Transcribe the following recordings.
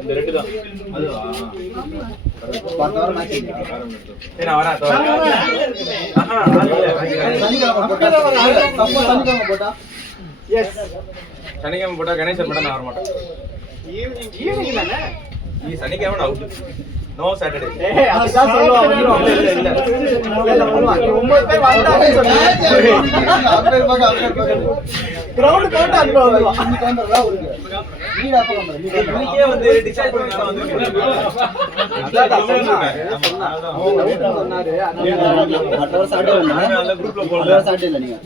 இந்த ரெண்டு தான் அதுவா 10 வாரம் மேட்ச் இல்ல ஏனா வரா சனிக்கிழமை போட்டா எஸ் சனிக்கிழமை போட்டா கணேசன் போட்டா நான் வர மாட்டேன் ஈவினிங் தானே நீ சனிக்கிழமை அவுட் நோ சாட்டர்டே ஏய் அதுதான் சொல்லுவா வந்துரும் இல்ல வருவாங்க 9 பேர் வந்தானே கிரவுண்ட் கவுண்ட் அங்க வருவா இன்னைக்கு வந்தறதா ஒரு நீ அப்ப வந்தற நீ இன்னைக்கே வந்து டிசைட் பண்ணா வந்து சொன்னாரு மற்றவ சாட்டே இல்ல அந்த குரூப்ல போடல சாட்டே இல்ல நீங்க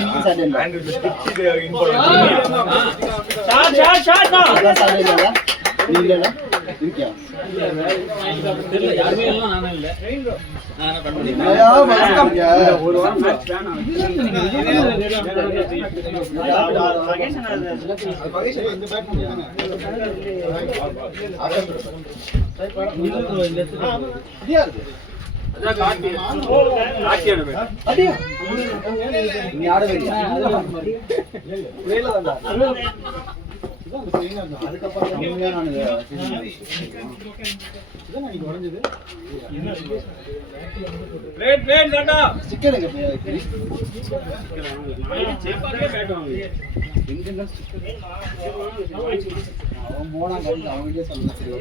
நீங்க சாட்டே இல்ல ஆண்ட்ரூ ஸ்டிக் இது இன்ஃபார்மேஷன் ஷாட் சாட்டே இல்ல நீ இல்லல இருக்கியா தெரியல யாருமே இல்ல நானே இல்ல நானே பண்ணி ஐயா வணக்கம் ஒரு வாரம் மேட்ச் வேணாம் நீ ஆடவே இல்ல அதுக்கப்புறம் நான் ரைட் சண்டா சிக்கன் எங்க அவன் போனா கண்டு அவன்கிட்டயே சொல்ல சரி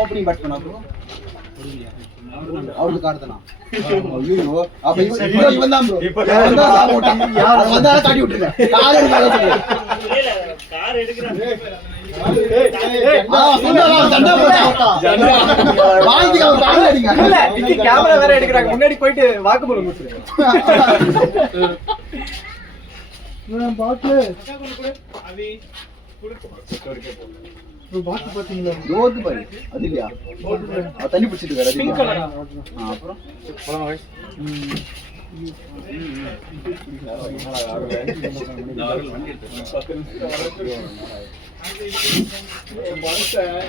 ஓப்பனிங் பேட் பண்ணா அவருக்கு காடுதனா ஐயோ அப்ப இவன் தான் ப்ரோ இப்ப தான் போட்டான் யார் வந்தா தாடி விட்டுங்க கார் எடுக்கறாங்க கார் எடுக்கறாங்க கேமரா வேற எடுக்கறாங்க முன்னாடி போயிட்டு வாக்குமூலம் கொடுத்துருங்க பாட்டு அவி பாட்டு பாத்தீங்களா ரோட் பாரு அது இல்லையா தண்ணி பிடிச்சிட்டு வேற பிங்க் கலர் அப்புறம் போலாம் गाइस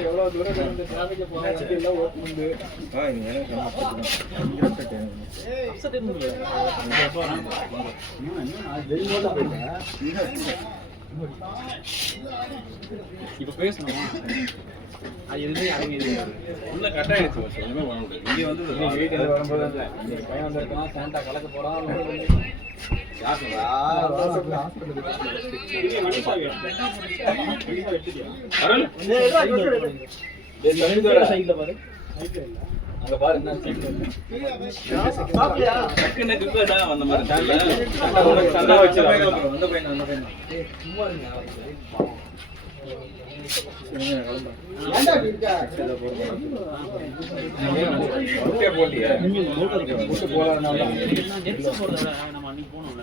எவ்வளவு தூரம் இந்த டிராபிக் போறாச்சு எல்லாம் ஓட் பண்ணு இப்ப பேசணும் அது எதுவுமே அடங்கிது உள்ள கட் ஆயிடுச்சு ஒண்ணுமே பண்ண முடியாது இங்க வந்து வீட்ல வரும்போது அந்த பையன் வந்திருக்கான் சாண்டா கலக்க போறான் யார் சொல்றா சைடுல பாரு அங்க பாரு என்ன டக்குன்னு கிட்ட வந்த மாதிரி சண்டை வச்சு வந்த பையன் சும்மா இருங்க ஓகே போடியா போட்டு போறதுனால நம்ம அன்னைக்கு போனோம்ல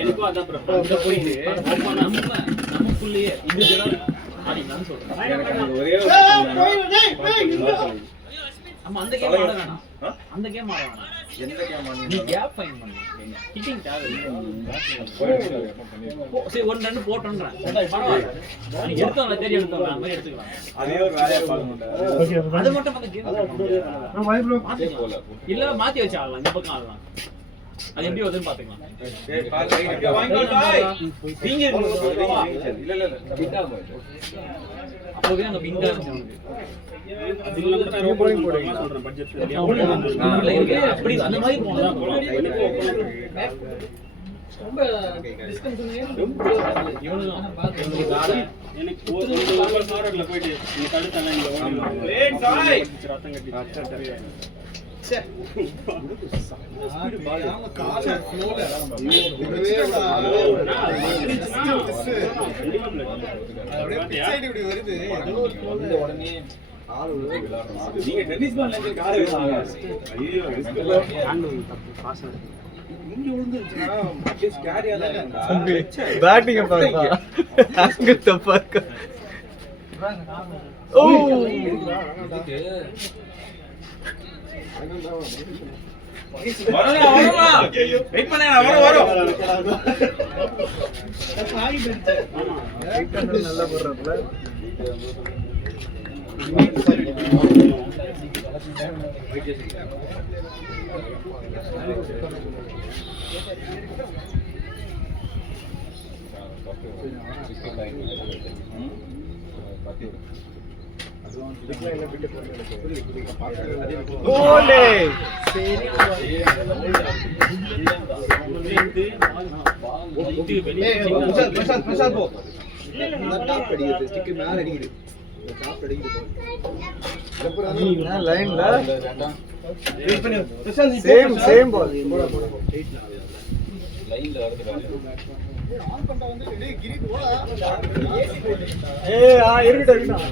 எனக்கும் அதான் பிரச்சனை போயிட்டு நமக்குள்ளேயே இண்டிவிஜுவலா ஆடிக்கலாம்னு சொல்றேன் ஒரே நம்ம அந்த கேம் ஆட வேணாம் அந்த கேம் ஆட வேணாம் எந்த கேம் நீ கேப் ஃபைன் பண்ணு கிட்டிங் தேவை சரி ஒன் ரன் போட்டோன்றேன் பரவாயில்ல நீ எடுத்தோம்ல தேடி எடுத்தோம்ல அந்த மாதிரி எடுத்துக்கலாம் அதே ஒரு வேலையா பார்க்க மாட்டேன் அது மட்டும் அந்த கேம் இல்ல மாத்தி வச்சு ஆடலாம் இந்த பக்கம் ஆடலாம் அது எப்படி வருதுன்னு பாத்துக்கலாம் டேய் பால் ரைட் வாங்கி பாய் நீங்க இல்ல இல்ல பிட்டா போய் அப்பவே அங்க பிங்கா இருந்துச்சு அது இல்லாம ரொம்ப போடுவீங்க சொல்றேன் பட்ஜெட் அப்படி அந்த மாதிரி போனா ரொம்ப டிஸ்கன்ஸ் எனக்கு ஒரு மார்க்கெட்ல போயிட்டு நீ தடுத்தல நீங்க ரேட் சாய் ரத்தம் கட்டி சே ஸ்பீட் பால் கால ஃப்ளோல இதுவே அப்படியே சைடு இப்படி வருது வந்த உடனே கால் விழுந்து விளையாடுறாங்க நீங்க டென்னிஸ் பால் லைன்ல கால் வைப்பாங்க ஐயோ ரிஸ்க் இல்ல ஹேண்ட் தப்பு பாஸ் இங்க விழுந்துச்சுனா அட்லீஸ்ட் கேரியா தான் இருந்தா பேட்டிங் பாருங்க அங்க தப்பா இருக்கு ஓ வரலாம் வெயிட் பண்ணேன் வரும் நல்லா போடுறாப்ல. கோலே பிரசாந்த் போ. டாப் அடிக்குது, ஸ்டிக் மேல அடிக்குது. டாப் அடிக்குது. லைன்ல சேம் பால். லைன்ல வருது. ஏய் இருக்கட்டும்.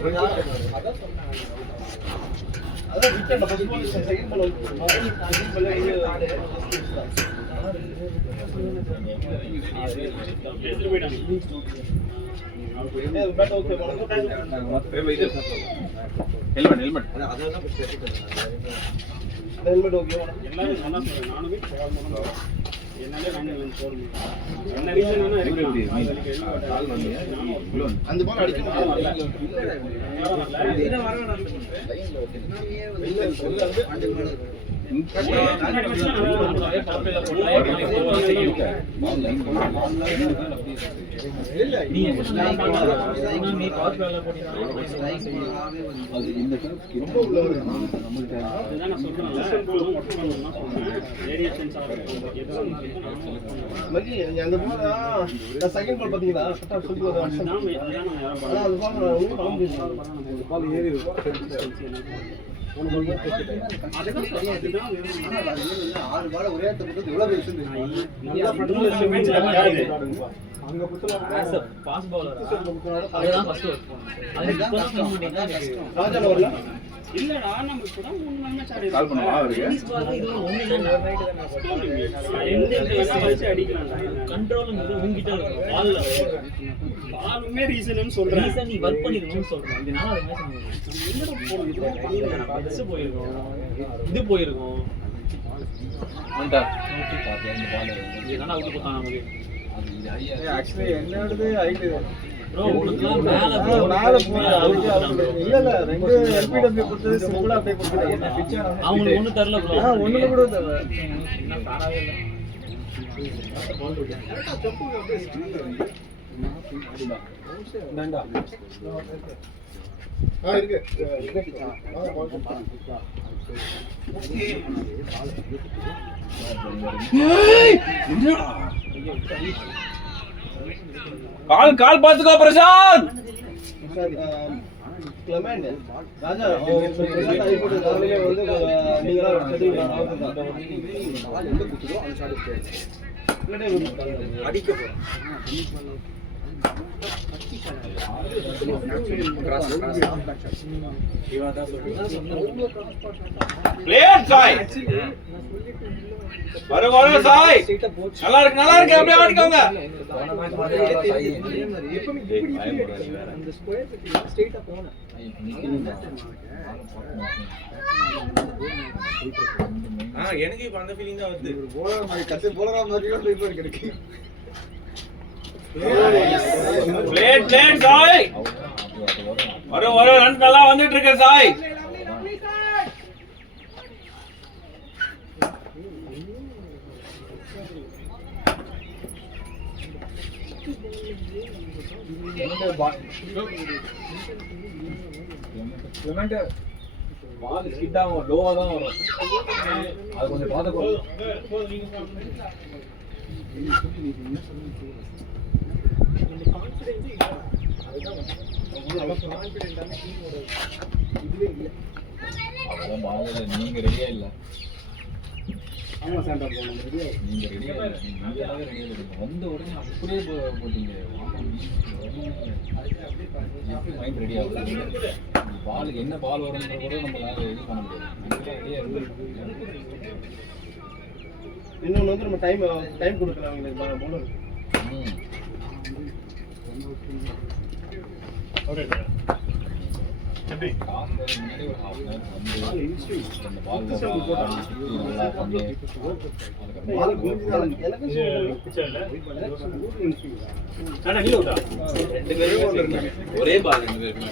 அதான் wicket first ball second ball helmet helmet okay. எல்லாரும் நல்லா சொல்றேன். நானுமே கால் பண்ணணும். என்னால நாங்க போறோம். என்ன ரீசன் என்ன இருக்கு? கால் வந்து அந்த பால் அடிக்க இத வரணும். இல்ல சொல்ல வந்து அந்த பால் செகண்ட் பால் பாத்தீங்களா? ஆறு பால் ஒரே இடத்துல எவ்வளவு பேசுது. அங்க புத்தல பாஸ் பவுலர் அதுதான் ஃபர்ஸ்ட் ராஜா வரல. இல்லடா நம்ம இப்பதான் 3 மேட்ச் ஆடி கால் பண்ணுவா அவருக்கு. இது ஒண்ணு தான் எந்த வச்சு அடிக்கலாம்டா. கண்ட்ரோல்ங்கிறது உங்கிட்ட இருக்கு. பாலுமே ரீசன்னு சொல்றேன். ரீசன் நீ வர்க் பண்ணிக்கணும்னு சொல்றேன். இதனால அது மேட்ச் நம்ம என்னடா போறோம். இது பண்ணல. பஸ் போயிருக்கும். இது போயிருக்கும். வந்தா பாத்து இந்த பால் இதனால அவுட் போட்டான் நமக்கு. ஆக்சுவலி என்னோடது ஹைட் ப்ரோ உங்களுக்கு மேல இல்ல ரெண்டு எல்பிடபிள்யூ கொடுத்தது சிம்பிளா அப்படியே கொடுத்தது. என்ன பிச்சா அவங்களுக்கு ஒண்ணு தரல ப்ரோ. ஒண்ணுல கூட தரல. என்ன தாராவே இல்ல. இருக்கு. கால் பாத்துக்கோ பிரசாந்த். கிளமெண்ட் ராஜா பிரசாந்த் ஐ போட்டு காலையில வந்து நீங்களா செட்டிங் பால் எங்க குத்துதோ அந்த ஷாட் அடிக்க போறோம். பிளேயர் சாய் வர சாய் நல்லா இருக்கு அப்படியே ஆடிக்கோங்க. அந்த ஸ்கொயர் ஸ்ட்ரைட்டா போனா எனக்கு இப்ப அந்த ஃபீலிங் தான் வருது. போலர் மாதிரி கத்து போலரா மாதிரியோ ட்ரைவர் கிடைக்கு. பிளேட் சாய் வர ரன் நல்லா வந்துட்டு இருக்கு சாய். பால் ஸ்கிட் ஆகும், லோவா தான் வரும். அது கொஞ்சம் பாத்துக்கோ. நீங்க ரெடியா இல்ல. ஆமா சாண்டா போறோம். நீங்க ரெடியா இல்ல. வந்த உடனே அப்படியே போட்டீங்க. மைண்ட் ரெடி ஆகுது. பாலுக்கு என்ன பால் வரும்ன்ற கூட நம்மளால இது பண்ண முடியாது. இன்னொன்று வந்து நம்ம டைம் கொடுக்கலாம் அவங்களுக்கு போலர். எப்படி முன்னாடி ஒரு half an hour வந்து அந்த பால் நல்லா பண்ணி ரெண்டு பேரும் ஒரே பால் ரெண்டு பேருமே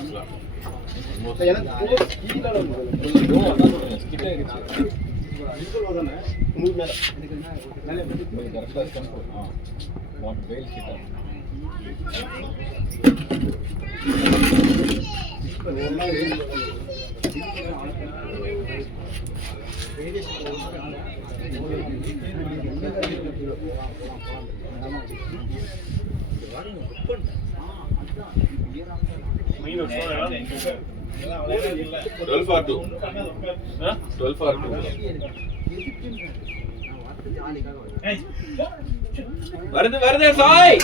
வருது சாய்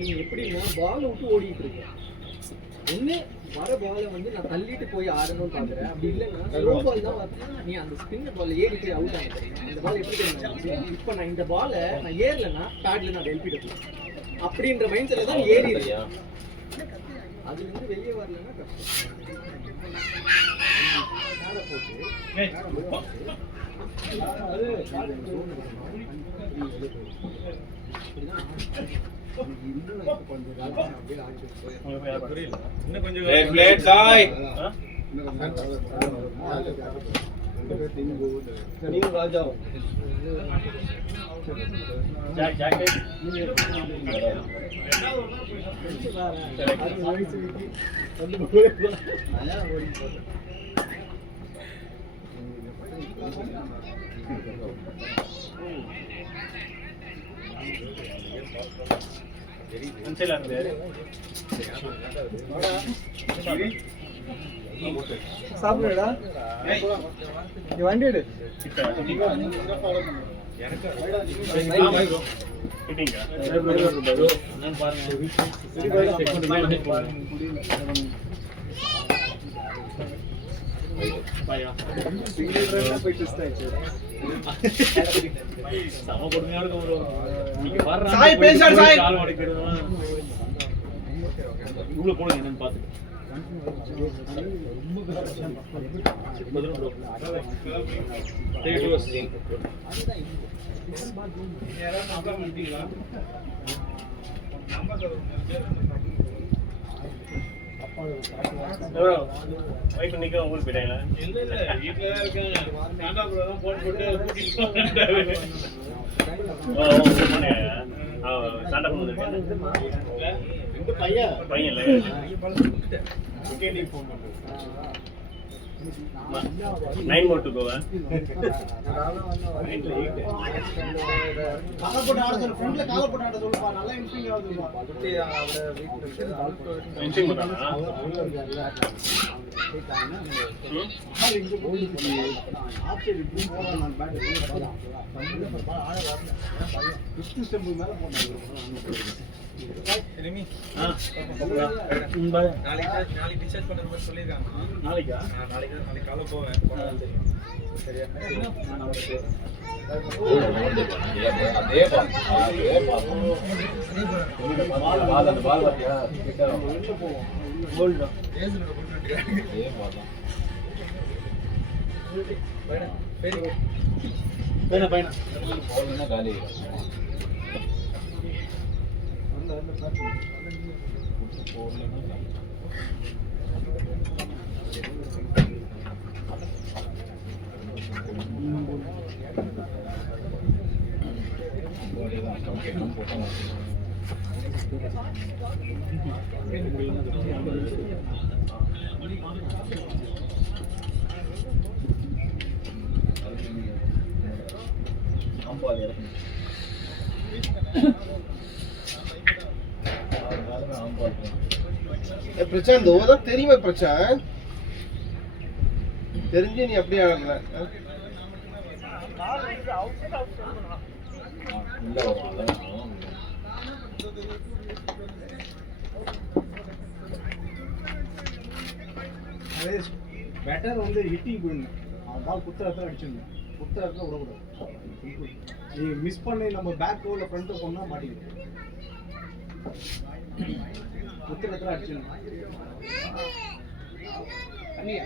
நீங்க எப்படின்னா பால் விட்டு ஓடிட்டு இருக்கீங்க. ஒண்ணு வர பாலை வந்து நான் தள்ளிட்டு போய் ஆடணும்னு பாக்குறேன். அப்படி இல்லைன்னா ஸ்லோ பால் தான் பார்த்தீங்கன்னா நீ அந்த ஸ்பின் பால் ஏறிட்டு அவுட் ஆகிட்டேன். அந்த பால் எப்படி தெரியுமா? இப்போ நான் இந்த பாலை நான் ஏறலைன்னா பேட்ல நான் எழுப்பிட்டு போவேன் அப்படின்ற மைண்ட் செட்ல தான் ஏறி இருக்கேன். அதுல இருந்து வெளியே வரலன்னா கஷ்டம். சாப்பிடுடா வண்டி எடு இவ்வளவு போடுங்க என்னன்னு பாத்துட்டு வைஃப் இன்னைக்கு ஊருக்கு போயிட்டாங்களா? இல்ல வீட்டுல தான் இருக்காங்க. சாண்டா பையன் இல்ல 9 more to go. நாளைக்கு டிஸ்சார்ஜ் பண்ற மாதிரி சொல்லிருக்காங்க. நாளைக்கு காலை போவேன். சரியா? அதே பால் அந்த பால் பாத்தியா? கோல்ட் ஏஸ்ல போட்டு அதே பால் தான். பையனா போலனா காலி. பிரசாந்த் ஓதான் தெரியுமா பிரசாந்த்? தெரிஞ்சு நீ அப்படியே ஆடல. பெட்டர் வந்து ஹிட்டிங் போயிடணும். அவன் பால் குத்த இடத்துல அடிச்சிடணும், குத்த இடத்துல விடக்கூடாது. நீ மிஸ் பண்ணி நம்ம பேக்கோ இல்லை ஃப்ரண்ட்டோ போனால் மாட்டிக்கிது. குத்த இடத்துல அடிச்சிடணும். தண்ணியா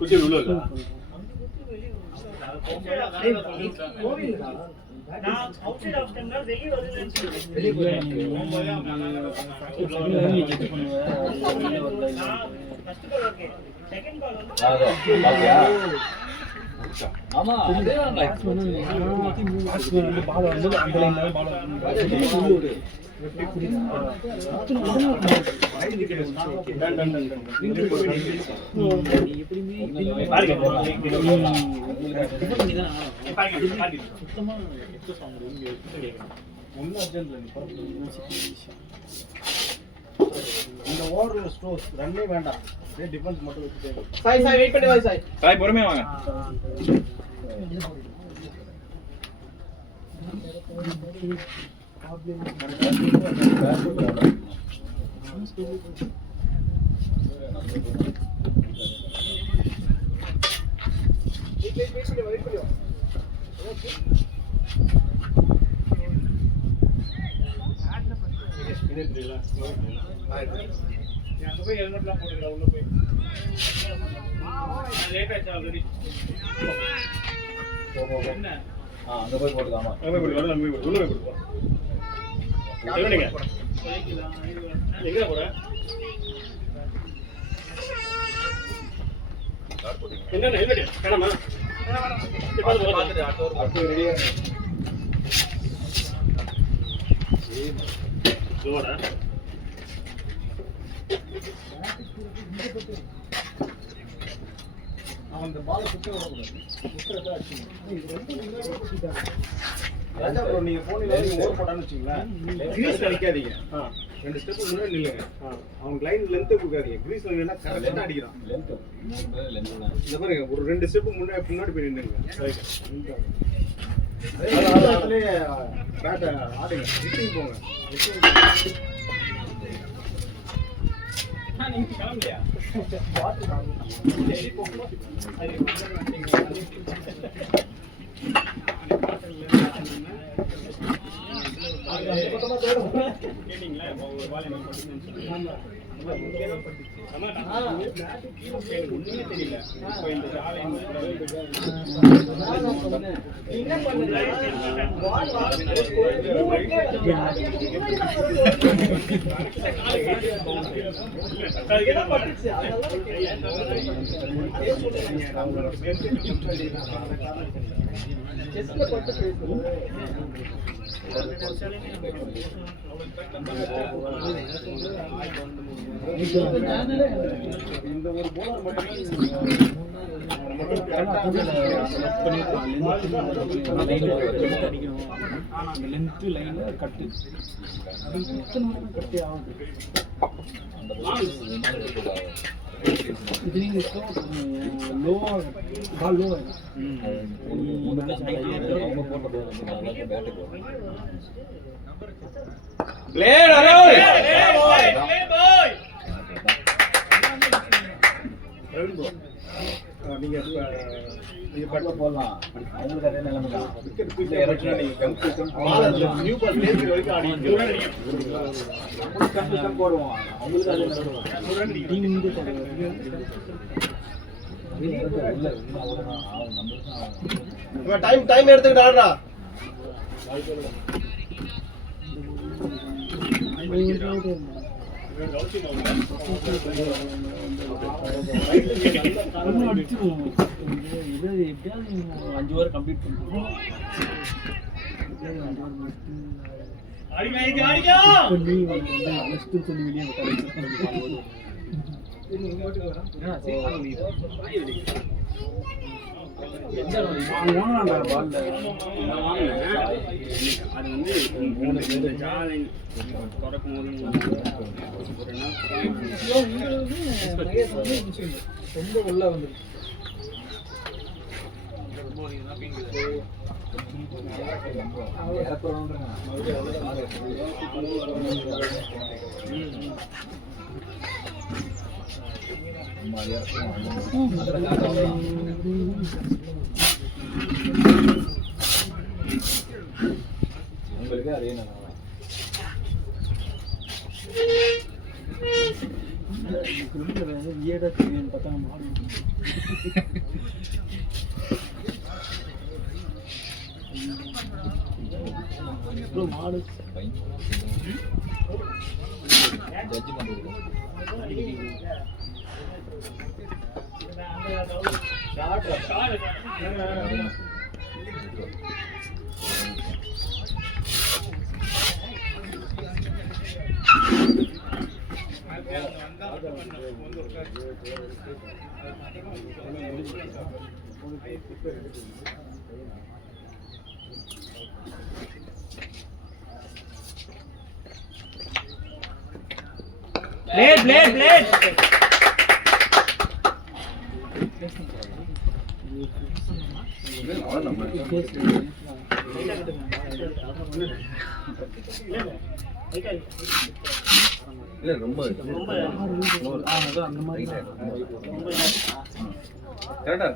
குச்சி உள்ள இல்ல நான் அவுட் ஆஃப் டைம்ல வெளிய வருதுன்னு சொல்லி first ball okay, second ball வந்து ஆமா அதேதான் பால் வந்து அந்த லைன்ல பால் வந்து இந்த ஓவர் ஸ்ட்ரோஸ் ரன்னே வேண்டாம், டிஃபென்ஸ் மட்டும் வச்சுட்டே சாய் சாய் வெயிட் பண்ணி வா சாய். சாய் பொறுமையா வாங்க. அங்க போய் ஹெல்மெட்லாம் போட்டுக்கலாம் உள்ள போய். லேட் ஆச்சு ஆல்ரெடி. என்ன அங்க போய் போட்டுக்காமா அங்க போய் போடு, அங்க போய் போடு, உள்ள போய் போடு. எங்கங்க? எங்க போற? என்ன ஹெல்மெட் வேணாமா? பாத்துட்டு அடுத்த ரெடியா ஜோடா. அவன் அந்த பாலை குத்த விடக்கூடாது, குத்த இடத்துல அடிச்சிடணும். நீங்க போனீங்க ஓவர் போட்டான்னு வச்சுங்களேன், கிரீஸ்ல நிக்காதீங்க, 2 ஸ்டெப் முன்னாடி நில்லுங்க. அவன் லைன் லென்த் கொடுக்காதீங்க, கிரீஸ்ல நின்னா கரெக்டா அடிக்கிறான். இந்த பாருங்க, ஒரு 2 ஸ்டெப் முன்னாடி போய் நின்னுங்க. அதே பேட் ஆடுங்க, ஹிட்டிங் போங்க. நீங்க கிளம்பலையா? கேட்டீங்களா ஒரு பால் என்ன பண்ணுன்னு சொல்லி ஒண்ணுமே தெரியல. இப்போ இந்த சாலை என்ன பண்ணுங்க இந்த ஒரு போலர் மட்டும் லென்த் லைன் கட்டு கட்டே ஆகுது. இது நீங்க லோவா பால் லோவா பிளேயர் அரவுண்ட் நீங்க பட்ல போடலாம். அவங்களுக்கு அதே நிலைமை தான். விக்கெட் குயிக்கா இறக்கினா நீங்க பால் நியூ பால் நேர்கிற வரைக்கும் ஆடிட்டு நம்மளுக்கு போடுவோம். அவங்களுக்கு அதே நிலைமை தான். டைம் எடுத்துக்கிட்டு ஆடுறா. எப்படியாவது 5 ஓவர் கம்ப்ளீட் பண்ணுவோம். அது வந்து 3 ஜாலின் தொடக்கும் போது ஒரு நாள் ரொம்ப உள்ள வந்துருக்கு. உங்களுக்கு அதே மாடு Blade. இல்ல ரொம்ப கரெக்டா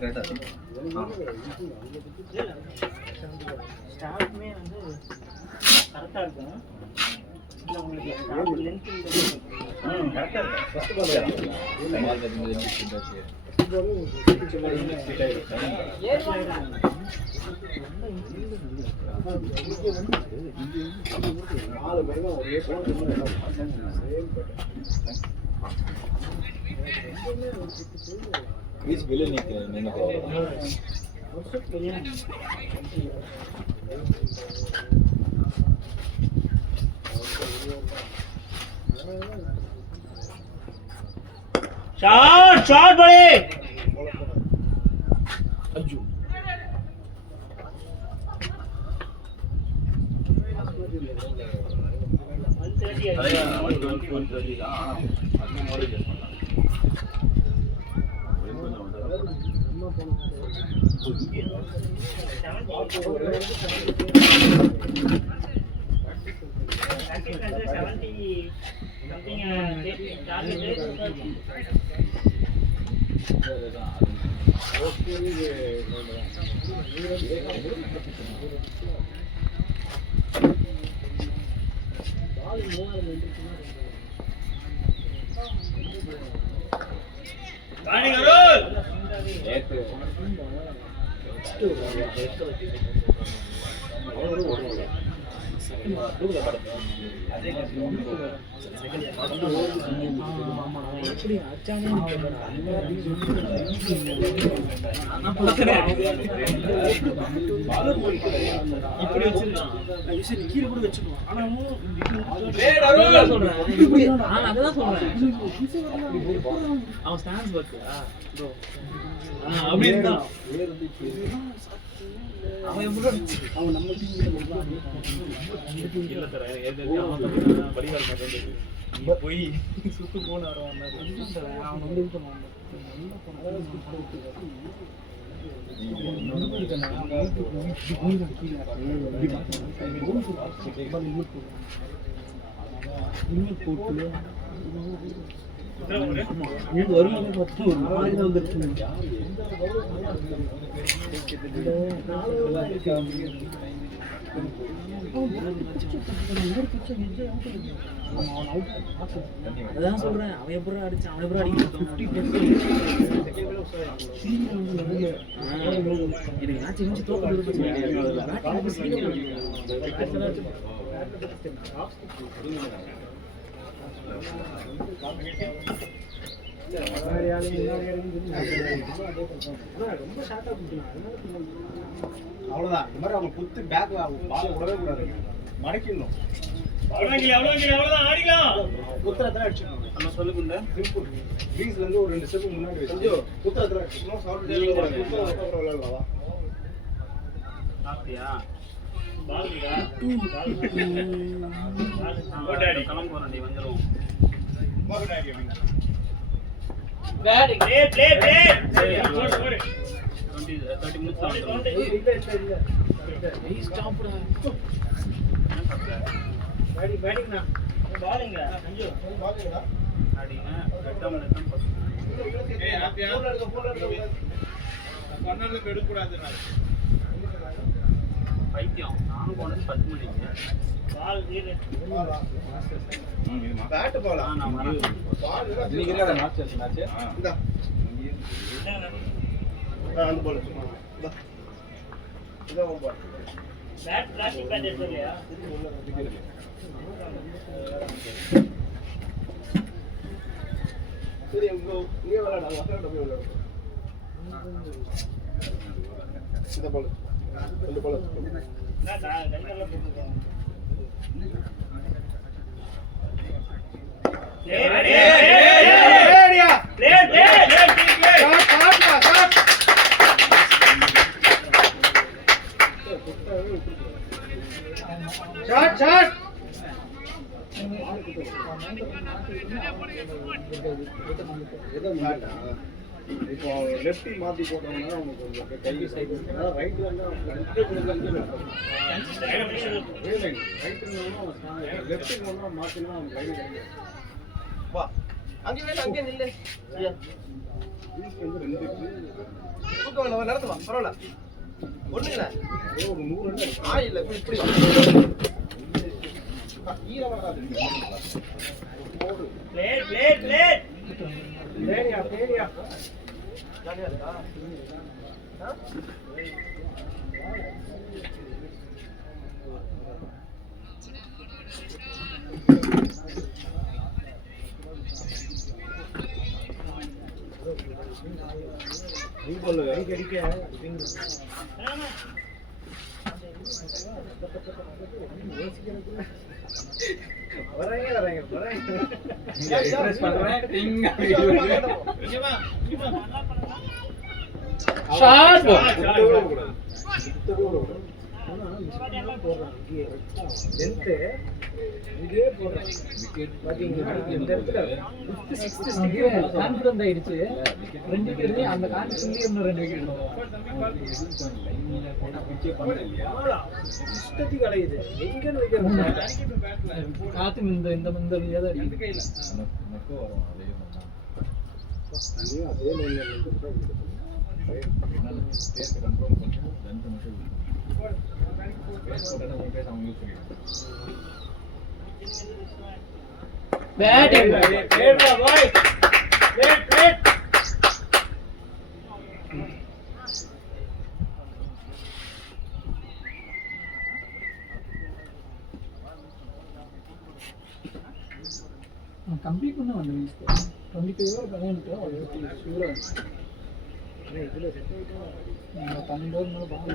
ஸ்டார்ட்மே வந்து கரெக்டா இருக்கும். இல்ல உங்களுக்கு ஸ்டார்ட் லென்த் கரெக்டா இருக்கு. ஃபர்ஸ்ட் பால் வெளியே நிற்கிறேன். शॉट बड़े अज्जू போய் சுத்து போன அதான் சொல்றேன். அவன் எப்படி அடிச்சான், அவன் எப்படி அடிக்கிறான். எனக்கு மேட்ச் முடிச்சு தோக்க ரொம்ப ஷார்ட்டா குடுக்கணும். அவ்வளவுதான். இந்த மாதிரி அவங்க குத்து பேக் பால் விடவே கூடாது. மடக்கிடணும். அவ்வளவுதான் ஆடிக்கலாம். குத்துறதுல அடிச்சுக்கணும். நம்ம சொல்லுங்க சிம்பிள். கிரீஸ்ல இருந்து ஒரு 2 ஸ்டெப் முன்னாடி வச்சு குத்துறதுல அடிச்சுக்கணும். சவுண்ட் குத்துறதுல விளையாடலாம். சாப்பிட்டியா? பால் இருக்கா? கிளம்ப போறேன், நீ வந்துடும். Batting Play. 30 minutes ஆகுது. நீ ஸ்டாப்டா. பேட்டிங் நான் பாலுங்க அஞ்சு அடிங்க எட்டாம் நிமிஷம் பைத்தியம். நானும் போனது 10 மணிக்கு. பால் வீடு பேட் பால். நான் வரேன். இன்னைக்கு இருக்காத மேட்ச் ஆச்சு. இந்தா அந்த பால் சும்மா. இந்தா பால். பேட் பிளாஸ்டிக் பேட் எடுத்துறியா? சரி இங்க விளையாட வசந்த போய் விளையாடு. இந்த பால். இந்த பால். நான் கையில போட்டுறேன். இப்போ லெஃப்ட் மாத்தி போட்டோம்னா உங்களுக்கு கொஞ்சம் கை சைடு ரைட் வந்து லெஃப்ட் மாத்தினா லைன் கிடைக்கும். வா அங்கே நில்லு. வந்து 2 தூக்கம் நடத்துவா பரவாயில்ல. ஒண்ணு இல்ல ஒரு 100 ரன் இல்ல இப்படி ஈர வராது. பிளேட் பேரியா ஜாலியா இருக்கா? நீ போல அடிக்க வராங்க இங்க ரிஃப்ரெஷ் பண்றேன். டிங். ஷாட் கான்ஃபிடன்ட் ஆயிடுச்சு. 2 பேருமே அந்த கான்ஃபிடன்ட்லயே இன்னும் 2 விக்கெட் காத்து இந்த இந்த இந்த ஏதாவது அடிக்குது. அதே லைன்ல பேட்டிங் கம்ப்ளீட் பண்ண வந்து 25 பண்ணிட்டு ஷூரா இதுல செட் ஆயிட்டா 12 ஓவர் மேல பால்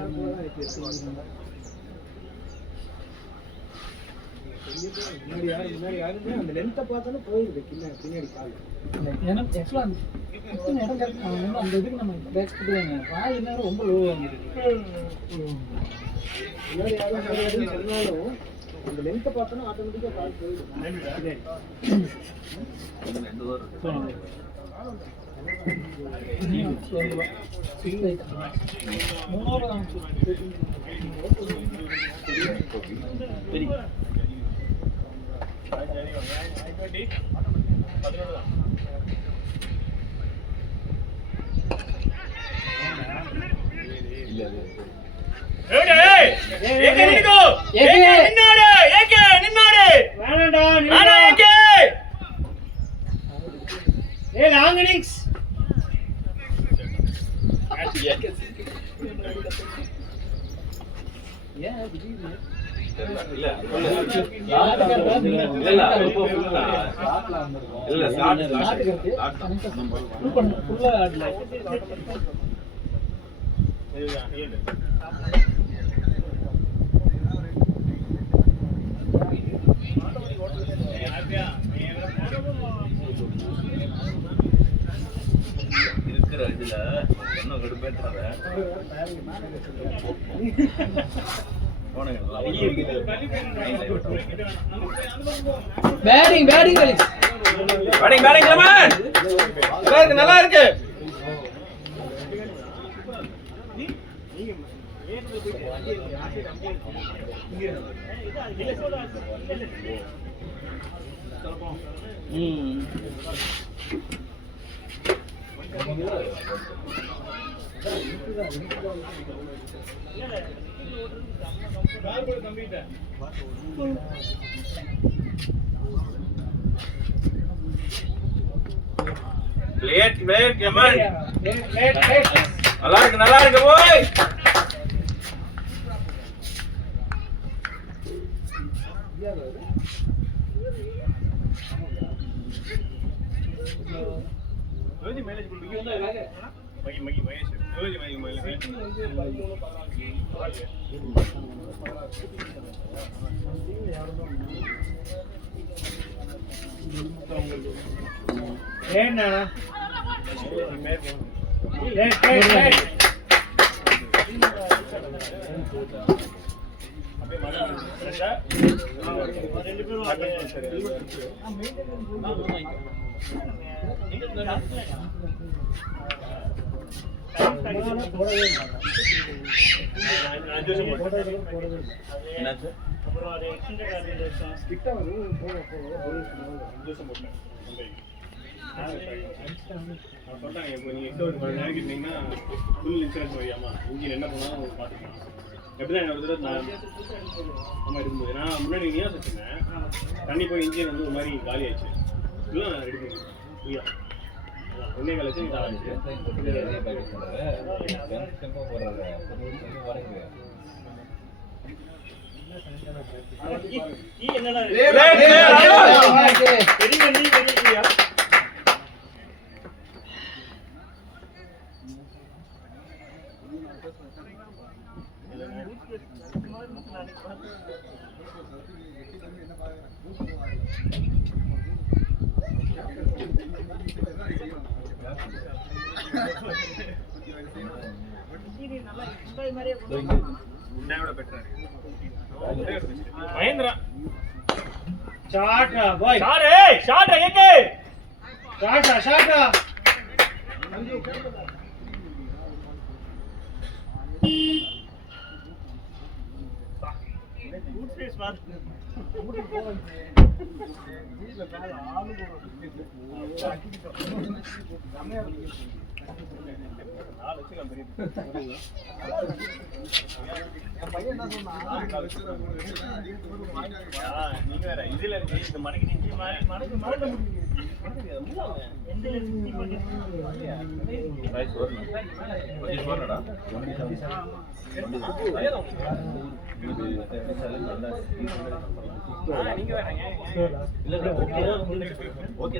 முன்னாடி யாருமே அந்த லென்த்தை பார்த்தாலும் போயிடுது பின்னாடி கால். ஏன்னா ஆக்சுவலா இடம் அந்த இதுக்கு நம்ம பேக் பண்ணுவாங்க பால் நேரம் ரொம்ப லோவாக வந்துருக்கு. முன்னாடி யாரும் சொன்னாலும் அந்த லென்த்தை பார்த்தோன்னா ஆட்டோமேட்டிக்காக கால் போயிடும் ஏன் திடீர்னு இல்ல இல்ல ரொம்ப ஃபுல்லா இல்ல ஸ்டார்ட் ஃபுல்லா ஆடல இருக்கிற இதுல இன்னும் கடுப்பேற்றாத பேட்டிங் பேட்டிங் கலிக்ஸ் பேட்டிங் பேட்டிங் லெமன் நல்லா இருக்கு பிளேட் பிளேட் கமான் நல்லா இருக்கு போய் ரோஜி மேனேஜ் பண்ணுவீங்க மகி மகி மகேஷ் ரோஜி மகி மகி ஏன்னா சொல்றாங்க இப்போ நீங்க எக்ஸ்ட்ரா ஒரு நேரக்கிட்டீங்கன்னா ஃபுல் இன்சூரன்ஸ் வழியாமா இன்ஜின் என்ன பண்ணாலும் பார்த்துக்கலாம் எப்படிதான் என்னோட தடவை நான் அம்மா இருக்கும்போது நான் முன்னாடி நீயா வச்சுருந்தேன் தண்ணி போய் இன்ஜின் வந்து ஒரு மாதிரி காலி ஆயிடுச்சு இதெல்லாம் ரெடி பண்ணி ஃப்ரீயா ஒன்னே காலேஜ் மகேந்திரா ஷாட்டா பாய் ஷாட்டா ஏகே ஷாட்டா குட் ஃபேஸ் பாத்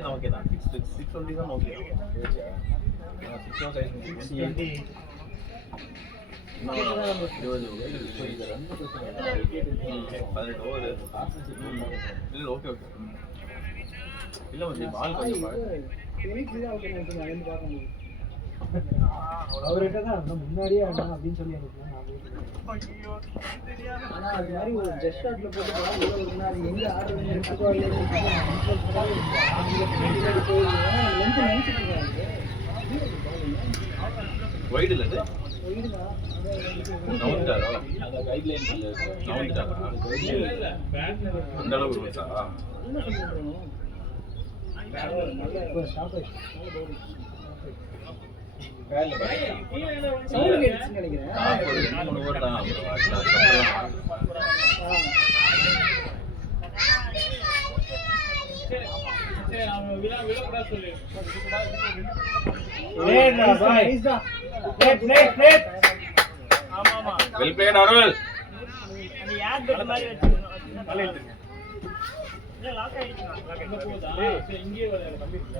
ஓகே தான் 620 தான் ஓகே 620 அவர்கிட்ட தான் முன்னாடியே அப்படின்னு சொல்லி அனுப்புவேன். ஆனா அது மாதிரி ஒரு ஜஸ்ட் ஷாட்ல போட்டு எங்க ஆடுறது வைட் இல்ல இது நவுண்டாரோ அந்த கைட்லைன்ஸ் இல்ல நவுண்டாரா இல்ல அந்த அளவுக்கு வச்சா என்ன சொல்றீங்க நல்ல ஸ்டாப் வேலை சவுண்ட் கேட்ஸ் நினைக்கிறேன் நான் ஓட தான் சரி அவன் விலா கூட சொல்லு ஏடா பாய் பிளேட் ஆமா வெல் பிளேட் அருள் அந்த யார் பெட் மாதிரி வச்சிருக்காங்க தலையிட்டுங்க. இல்ல லாக் ஆயிடுச்சு. எங்க போகுதா? சரி இங்கேயே வர தம்பி இல்ல.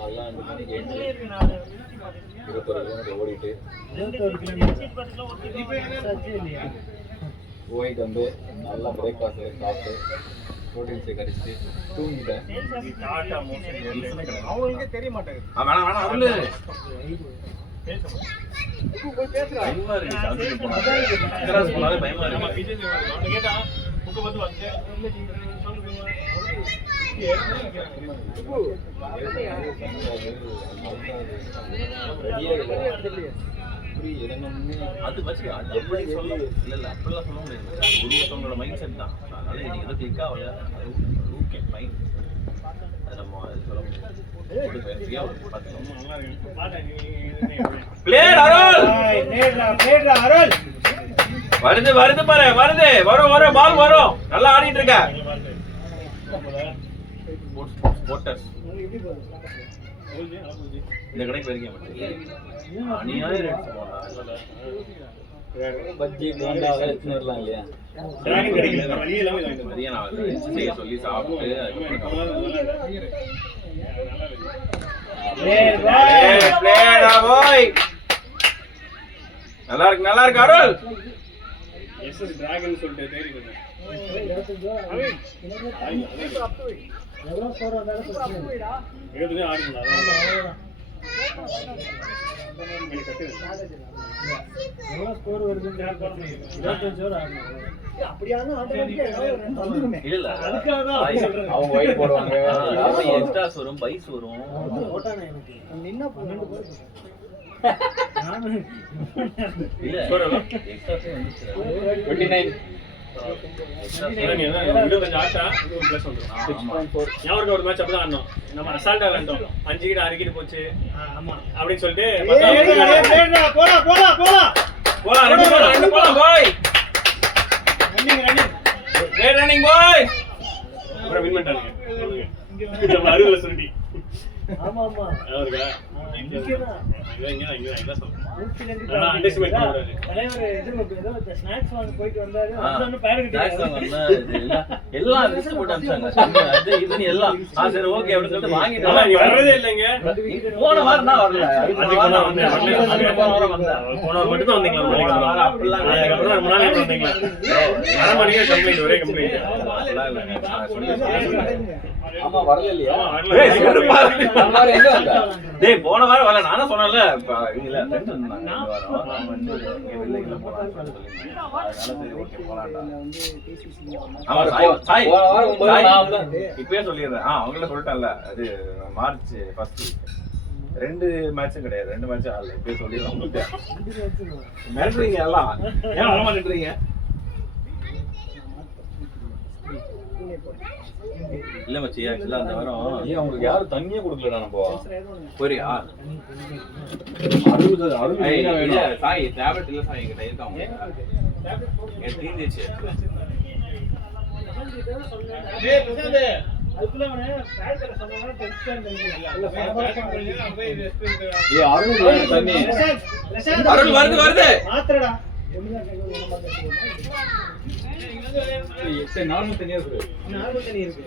அதெல்லாம் இந்த மணிக்கு எங்கலே இருக்கு நான் விருத்தி பாத்துட்டேன். 21 கிலோமீட்டர் ஓடிட்டு 21 கிலோமீட்டர் பஸ்ல ஓடிட்டு சச்சே இல்லையா? போயிட்டு வந்து நல்லா பிரேக்ஃபாஸ்ட் சாப்பிட்டு ப்ரோட்டீன் ஷேக் அடிச்சுட்டு தூங்கிட்டேன். டாடா மோசடி அவங்களுக்கே தெரிய மாட்டேங்குது. வேணாம் அருள் பயமா இருக்கு சாப்பிட்டு போனா. கிராஸ் போனாலே பயமா நம்ம இருக்கு. விஜய் அவனை கேட்டா புக்கு வந்து வந்து அது வச்சு அது எப்படி சொல்ல இல்ல அப்படிலாம் சொல்ல முடியாது. ஒருத்தவங்களோட மைண்ட் செட் தான். அதனால நீங்க எதுவும் கிளிக் ஆகல ஓகே ஃபைன். அது நம்ம சொல்ல முடியாது. பிளேயர் அருள் வருது வருது பாரு வருது வரும் பால் வரும். நல்லா ஆடிட்டு இருக்க. ஸ்போர்ட்டர்ஸ் இந்த கடைக்கு போயிருக்கேன். அநியாய ரேட் பஜ்ஜி போண்டா அதெல்லாம் எடுத்துன்னு வரலாம் இல்லையா? டிராகன் கிடைக்கல வழியே எல்லாமே வாங்கிட்டு மதியம் நான் செய்ய சொல்லி சாப்பிட்டு நல்லா இருக்கு அருள். எஸ்எஸ் டிராகன் சொல்லிட்டு தேடி இருந்தேன். எவ்வளவு ஸ்கோர் வந்தாலும் பிரச்சனை இல்லை. 26 ஆடுங்களா? எவ்வளவு ஸ்கோர் வருதுன்னு 25 ஓவர் ஆடணும். அப்படியான ஆட்டோமேட்டிக்கா இல்ல அதுக்காக தான் அப்படி சொல்றேன். அவங்க ஒயிட் போடுவாங்க. எக்ஸ்ட்ராஸ் வரும் பைஸ் வரும். ஓட்டானே எனக்கு நின்னா 12 பேர் இல்ல எக்ஸ்ட்ராஸ் வந்துச்சு 29 ஞாபகம் ஒரு மேட்ச் அப்படிதான் ஆடணும். நம்ம அசால்ட்டா விளையாண்டோம். 5 கிட்ட 6 கிட்ட போச்சு அப்படின்னு சொல்லிட்டு ரன்னிங் பாய் அப்புறம் வின் பண்ணிட்டாங்க. நம்ம 60 சொல்லி ஆமா ஆமா ஸ்நாக்ஸ் வாங்க போயிட்டு வந்தாரு. எல்லாம் லிஸ்ட் போட்டு அனுப்பிச்சாங்க. அது இதுன்னு எல்லாம் சரி ஓகே அப்படின்னு சொல்லிட்டு வாங்கிட்டு வரதே இல்லைங்க. போன வாரம் தான் வரல. போன வாரம் மட்டும் தான் வந்தீங்களா? அதுக்கப்புறம் ரொம்ப நாளைக்கு வந்தீங்களா? அரை மணிக்கே கம்ப்ளைண்ட் ஒரே கம்ப்ளைண்ட். ஆமா வரல இல்லையா? டேய் போன வாரம் வரல. நானே சொன்னேன்ல இல்ல ஃப்ரெண்ட்ஸ் வந்தாங்க இந்த வாரம் வந்து வெள்ளைக்குள்ள போலாம் சொல்லிருந்தாங்க. அதனால சரி ஓகே போலாம்டா. ஆமா சாய் இப்பவே சொல்லிடுறேன். அவங்கள சொல்லிட்டேன்ல அது மார்ச் ஃபர்ஸ்ட் வீக் 2 மேட்சும் கிடையாது. 2 மேட்சும் ஆடல. இப்பவே சொல்லிடுறேன். மிரட்டுறீங்க எல்லாம். ஏன் வர மாட்டேன்றீங்க? இல்ல மச்சி ஆக்சுவலா அந்த வாரம் ஏன் உங்களுக்கு யாரும் தண்ணியே கொடுக்கலடா நம்ம போறியா? 60 இல்ல சாய் டேப்லெட் இல்ல சாய் என்கிட்ட இருக்காங்க. எனக்கு தீந்துச்சு. அதுக்குள்ள அவனே பேட்ல சொன்னானே டென்ஷன் ஏய் அருள் தண்ணி அருள் வருது மாத்திரடா நார்மல் தண்ணியா இருக்கு. நார்மல் தண்ணி இருக்கு.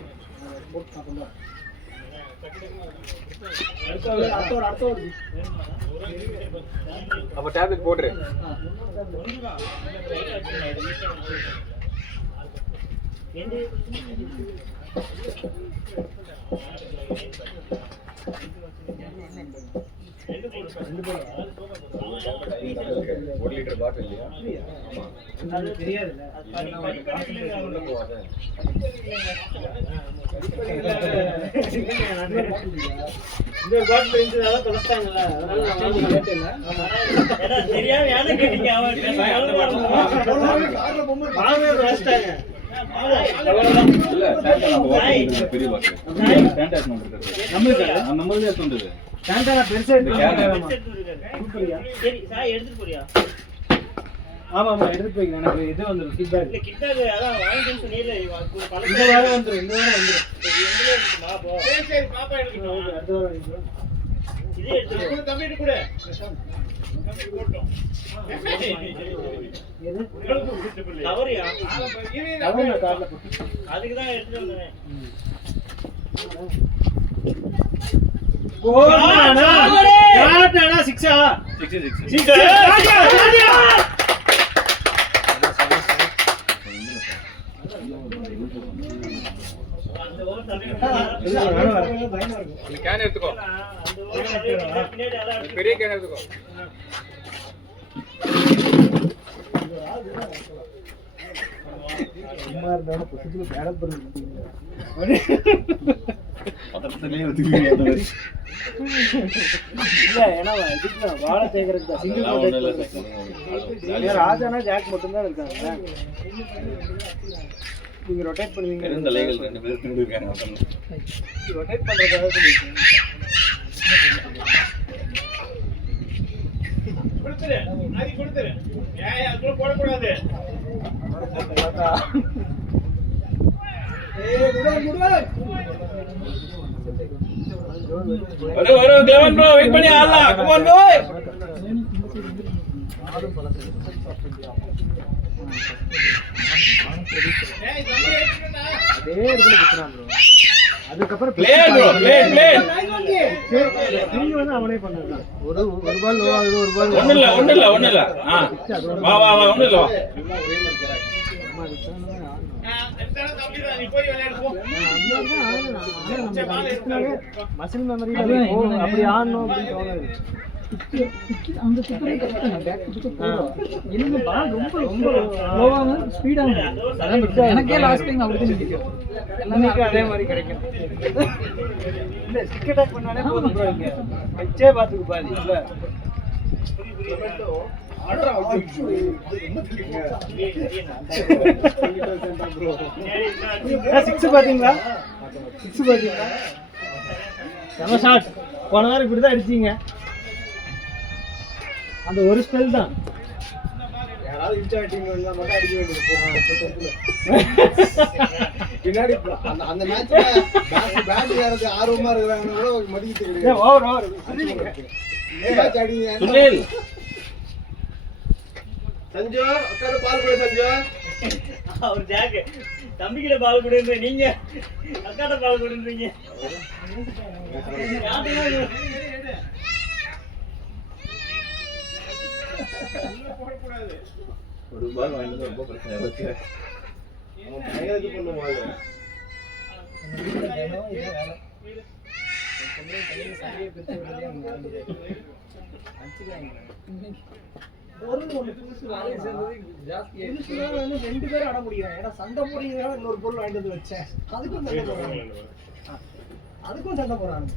அடுத்த அப்ப டேப்லெட் போட்டுரு. ஒரு லிட்டர் பாட்டில் இல்லையா? அது தெரியாதுல்ல. இந்த பாட்டில் இருந்ததால தொலைச்சாங்கல. அதனால நான் கேட்டேன்ல. ஏடா தெரியாம யாரை கேட்டீங்க? அவன் கார்ல பொம்மை வாங்க வச்சிட்டாங்க. இல்ல சாண்டா பெரிய பாட்டில். சாண்டா நம்மளுக்கு சொன்னது. சாண்டா பெருசா எடுத்து சரி சாய் எடுத்துட்டு போறியா? ஆமா எடுத்து போய் எனக்கு இது வந்துரும் ஃபீட்பேக். இல்ல கிட்டாக்கு அதான் வாங்கிட்டு சொன்னீல பல இந்த வாரம் வந்துரும். எங்கலே இருக்குமா போ. சரி பாப்பா எடுத்துட்டு அடுத்த வாரம் இதே எடுத்துட்டு தம்பிட்டு கூட கவரியா அதுக்கு தான் எடுத்துட்டு வந்தேன். சிக்ஸா அந்த ஓவர் தள்ளி நீ கேன் எடுத்துக்கோ, அந்த ஓவர் தள்ளி பின்னாடி அதான் பெரிய கேன் எடுத்துக்கோ. பக்கத்துலயே வச்சுக்கிறீங்க அந்த மாதிரி. இல்ல ஏன்னா இதுக்கு வாழை தேய்க்கிறதுக்கு அதெல்லாம் ஒண்ணும் இல்ல சார். ராஜானா ஜாக் மட்டும்தான் இருக்காங்க. நீங்க ரொட்டேட் பண்ணுவீங்க. பெருந்தலைகள் 2 பேர் திரும்பி இருக்காங்க. ரொட்டேட் பண்றதுக்காக சொல்லிருக்கேன். கொடுத்துரு அது கொடுத்துரு. ஏய் அதுக்குள்ள போட கூடாது. வரும் கிளவன் ப்ரோ, வெயிட் பண்ணி ஆடலாம். கம் ஆன் பாய். ஏய் தம்பி ஏத்துடா. அதே இடத்துல குத்துறான் ப்ரோ. அதுக்கப்புறம் ப்ளே ப்ரோ, ப்ளே. நீங்க வந்து அவனே பண்ணதுதான். ஒரு பால் லோ ஆகுது, ஒரு பால் ஒண்ணு இல்ல. வா ஒண்ணு இல்ல. எடுத்தானே தம்பி தான் நீ போய் விளையாடு போ. மசில் மெமரியில அப்படி ஆடணும் அப்படின்னு தோணுது. அந்த சுத்தரே கஷ்டம். பேக் சுத்த போறோம். எனக்கு பால் ரொம்ப லோவான ஸ்பீடா இருக்கு. எனக்கே லாஸ்ட் டைம் அப்படியே நிக்கும். எல்லாமே அதே மாதிரி கிடைக்கும். இல்ல ஸ்டிக் அட்டாக் பண்ணாலே போதும் ப்ரோ. இங்க வெச்சே பாத்துக்கு பாதி இல்ல. சிக்ஸ் பாத்தீங்களா? செம ஷாட். போன வாரம் இப்படிதான் அடிச்சீங்க. அந்த ஒரு ஸ்பெல் தான். யாராவது இன்சார்ட்டிங் வந்தா மட்டும் அடிக்க வேண்டியது. பின்னாடி அந்த மேட்ச்ல பேட் யாராவது ஆர்வமா இருக்கிறாங்க கூட மதிக்கிட்டு கிடையாது. ஓவர் சுனில் சஞ்சு அக்காரு பால் கூட சஞ்சு. அவர் ஜாக் தம்பிக்கிட்ட பால் கொடுங்க, நீங்க அக்காட்ட பால் கொடுன்றீங்க. ஒரு பால் வாங்கிட்டு ரொம்ப பிரச்சனை ஆச்சு. இது பண்ணுவாங்க. ரெண்டு பேரும் ஆட முடியும். ஏன்னா சண்டை போடுறீங்க, இன்னொரு பொருள் வாங்கிட்டு வந்து வச்சேன். அதுக்கும் சண்டை போறாங்க.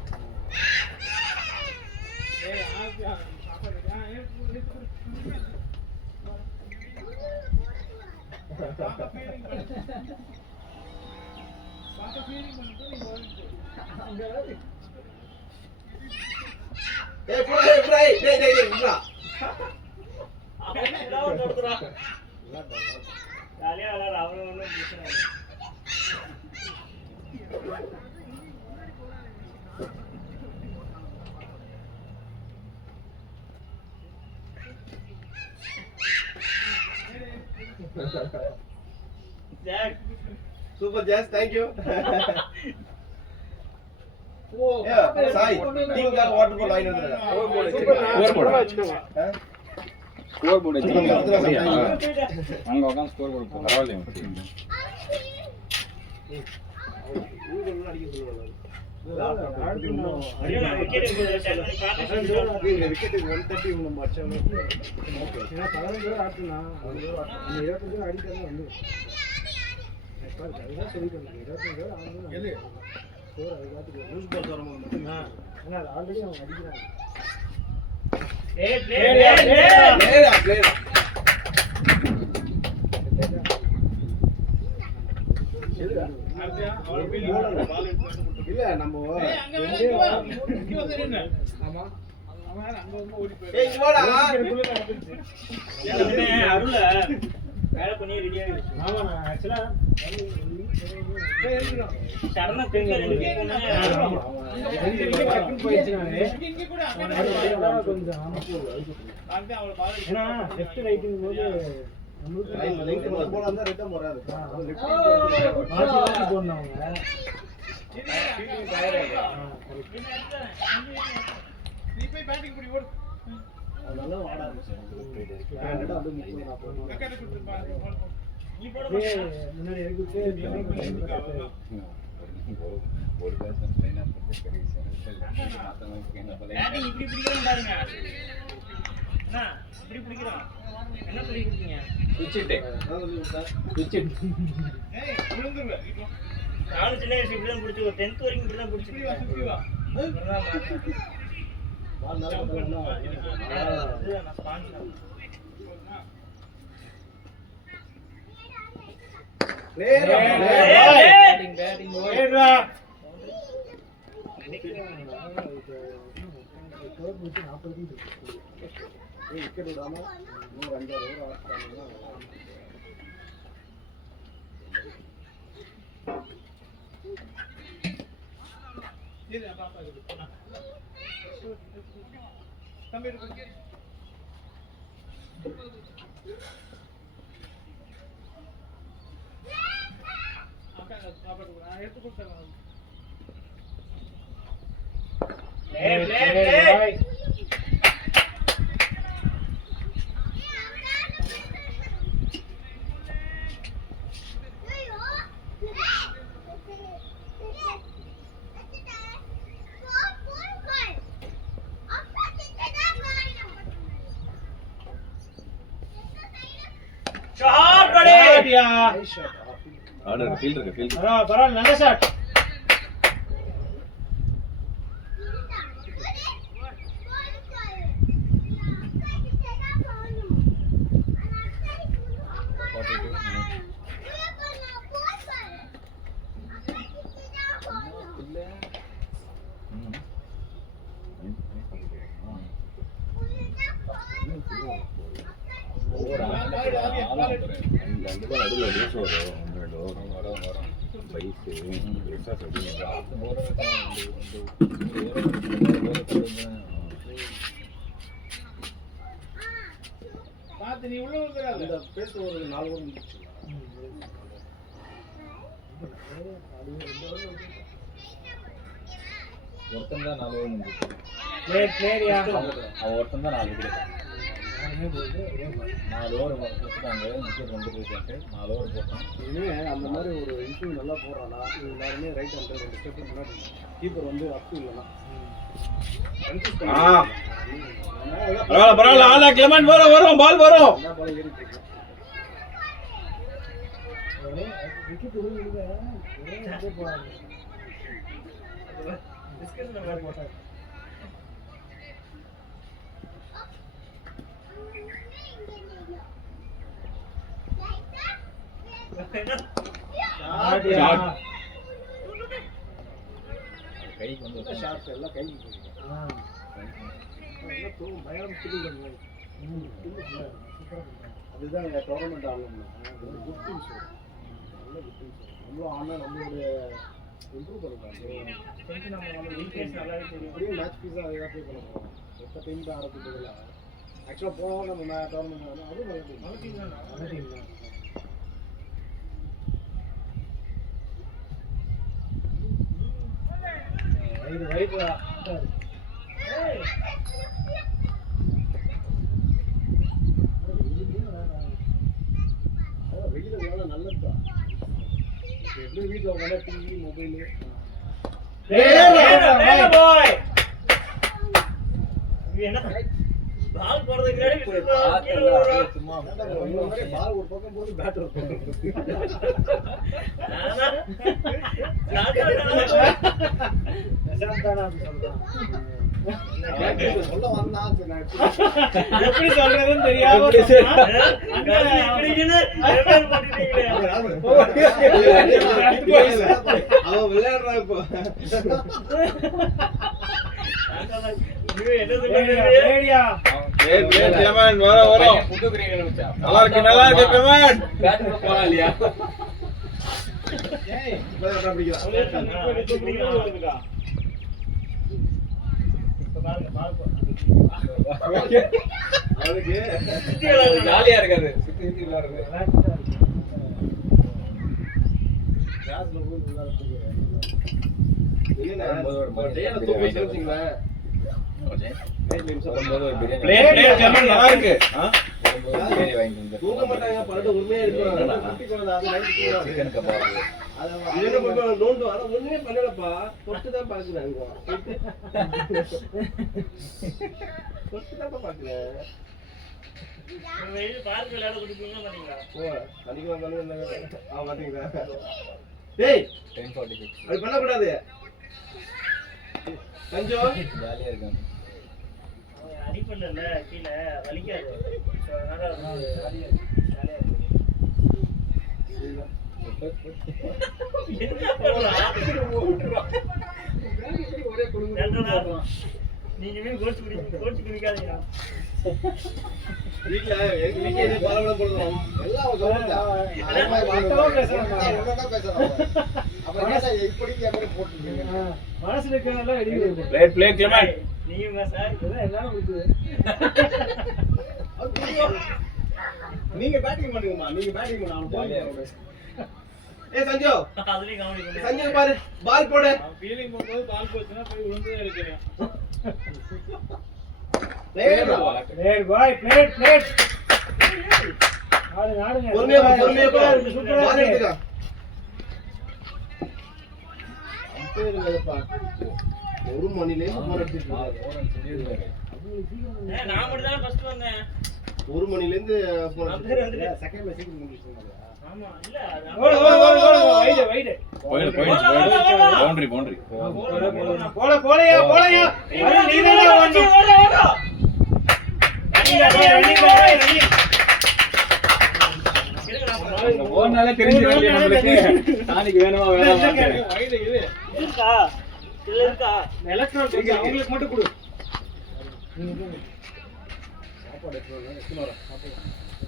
ஜாலியா விளையாடு, அவனும் ஒன்றும் பிரச்சனை இல்லை. ஜாக் சூப்பர் ஜாஸ், thank you. சாய் டீமுக்காக வாட்டர் பால் வாங்கி வந்துருங்க. ஸ்கோர் போர்டு அங்க உட்காந்து ஸ்கோர் போர்டு பரவாயில்லையா? விக்கெட்டுக்கு 130 நம்ம அடிச்சாங்க. ஏன்னா 15 பேர் ஆட்டுனா 25 பேர் அடிக்கிறது வந்து அதுதான் சொல்லிட்டு 25 பேர் ஆடணும். ஸ்கோர் அது பார்த்துக்கலாம். லூஸ் பால் தரமா மட்டும்தான். ஏன்னா ஆல்ரெடி அவங்க அடிக்கிறாங்க. இல்ல நம்ம அருள வேலை பண்ணி ரெடியாகி வச்சு ஆமா நான் ஆக்சுவலா சடனா பெண்கள் ரெண்டு பேர் கொஞ்சம் ஏன்னா லெஃப்ட் ரைட்டுங்கும் போது நம்மளுக்கு போல இருந்தா ரிட்டன் போறாது மாத்தி போடணும் அதனால ஆடாது முன்னாடி இறக்கிட்டு பேட்டிங் இப்படி பிடிக்கிறோம் பாருங்க அண்ணா இப்படி பிடிக்கிறோம் என்ன சொல்லி கொடுத்தீங்க நானும் சின்ன வயசு இப்படிதான் பிடிச்சி ஒரு 10th வரைக்கும் இப்படிதான் பிடிச்சிருக்கேன் விக்கெட் விடாம இன்னொரு 5 ஓவர் ஆர்டர் ஃபீல்ட் இருக்கு ஃபீல்ட் பரவாயில்ல நல்ல ஷாட் அந்த பேச ஒரு 4 ஓவர் முடிச்சு ஒருத்தன் தான் 4 ஓவர் முடிஞ்சிச்சு பிளேயரியா அவன் ஒருத்தன் தான் 4 விக்கெட் 4 ஓவர் கொடுத்துட்டாங்க விக்கெட் 2 விக்கெட் 4 ஓவர் போட்டான் இனிமே அந்த மாதிரி ஒரு இன்சிங் நல்லா போடுறானா எல்லாருமே ரைட் ஹேண்ட் 2 ஸ்டெப் முன்னாடி கீப்பர் வந்து அப் இல்லனா பரவாயில்ல ஆனா கிளமன் வரும் பால் வரும் என்ன பால் ஏறிட்டு இருக்கு விக்கெட் விழுந்து போறாங்க டிஸ்கஷன் போட்டாங்க கைக்கு வந்து ஷாட்ஸ் எல்லாம் கைக்கு போகுது பயம் புரியுது அதுதான் டோர்னமெண்ட் ஆடணும்னா குட் டீம்ஸ் நல்ல குட் டீம்ஸ் நம்மளும் ஆனால் நம்மளுடைய இம்ப்ரூவ் பண்ணுறாங்க எப்படியும் மேட்ச் ஃபீஸாக அதை தான் பே பண்ண போகிறோம் எந்த டீம் தான் ஆரம்பிச்சதில்ல ஆக்சுவலாக போனோம் நம்ம டோர்னமெண்ட் ஆடணும் அதுவும் நல்ல டீம் நல்ல டீம் தான் ரைட்ரா வெளியில் வேலை நல்லதுதான் எப்படி வீட்டில் உட்காந்து டிவி மொபைலு பால் போடுறதுக்கு சும்மா பால் ஒரு பக்கம் போது பேட் ஒரு பக்கம் சொல்ல வந்தான் சரி, நான் எப்படி எப்படி சொல்றதுன்னு தெரியாம இப்படின்னு ரெபேர் பண்ணிட்டீங்களே. அவன் விளையாடுறான் இப்போ. ஐயோ, என்ன சொல்றீங்க? ரேடியா Plate, Clement, வரோம். புது கிரீன் வச்சா நல்லா இருக்கு Clement. பேட்ல போலாம் இல்லையா ஏய் இப்பதான் பிடிக்கலாம் அவனுக்கு ஜாலியா இருக்காது சுத்தி சுத்தி விளையாடுறது கிளாஸ்ல போய் விளையாடுறதுக்கு Plate, Clement, நல்லா இருக்கு. தூங்க மாட்டாங்க பரட்டு உண்மையா இருக்கு குட்டி குழந்தை அது நைட் தூங்காது சிக்கன் கபாப் இது என்ன பண்ணுவா நோண்டு ஆனா ஒண்ணுமே பண்ணலப்பா தொட்டு தான் பாக்குறாங்க தொட்டு தான் பாக்குறேன் வெளிய பார்க் விளையாட கொடுப்பீங்களா மாட்டீங்களா? ஓ அன்னைக்கு வந்தாலும் பாத்தீங்களா டேய் 10:46 அது பண்ணக்கூடாது கொஞ்சம் ஜாலியா இருக்காங்க அவன் அடிப்படல கீழே வலிக்காது. அதனால வந்து ஜாலியா இருக்கு. என்ன பண்ணலாம்? நீங்க கோச்சு குடிக்காதீங்க. வீட்ல எங்க வீட்ல இது பலவளம் போடுறோம் எல்லாம் சொல்லுங்க அப்புறம் கேட்டா இப்படி கேமரா போட்டுருக்கீங்க மனசுல இருக்கறதெல்லாம் வெளிய வருது. Plate, Clement. நீங்க சார் இதெல்லாம் எல்லாரும் கொடுக்குது. நீங்க பேட்டிங் பண்ணுங்கம்மா நீங்க பேட்டிங் பண்ண அவன் ஜாலியா போய் இருக்கு. ஏய் சஞ்சு அதுலயும் காமெடி பண்ணுங்க. சஞ்சு பாரு பால் போடு ஃபீலிங் பண்ணும்போது பால் போச்சுன்னா போய் விழுந்துதான் இருக்கிறேன். பிளேட் பாய் பிளேட் ஆடுங்க பொறுமையா பாரு பால் எடுத்துக்க அம்பேருங்கப்பா ஒரு மணில இருந்து போன் எடுத்துட்டு நான் மட்டும் தான் ஃபர்ஸ்ட் வந்தேன். ஒரு மணில இருந்து போன் அம்பேர் வந்துட்டு. செகண்ட் மேட்ச் முடிச்சிருந்தாங்க ஆமா இல்ல ஓடு வைடு பவுண்டரி போலையா நீதான் ஓடணும். ஓடுனாலே தெரிஞ்சு வரலையே நம்மளுக்கு நாளைக்கு வேணுமா வேணாமா வைடு இது இருக்கா இல்ல இருக்கா எலக்ட்ரான் கொஞ்சம் அவங்களுக்கு மட்டும் கொடு.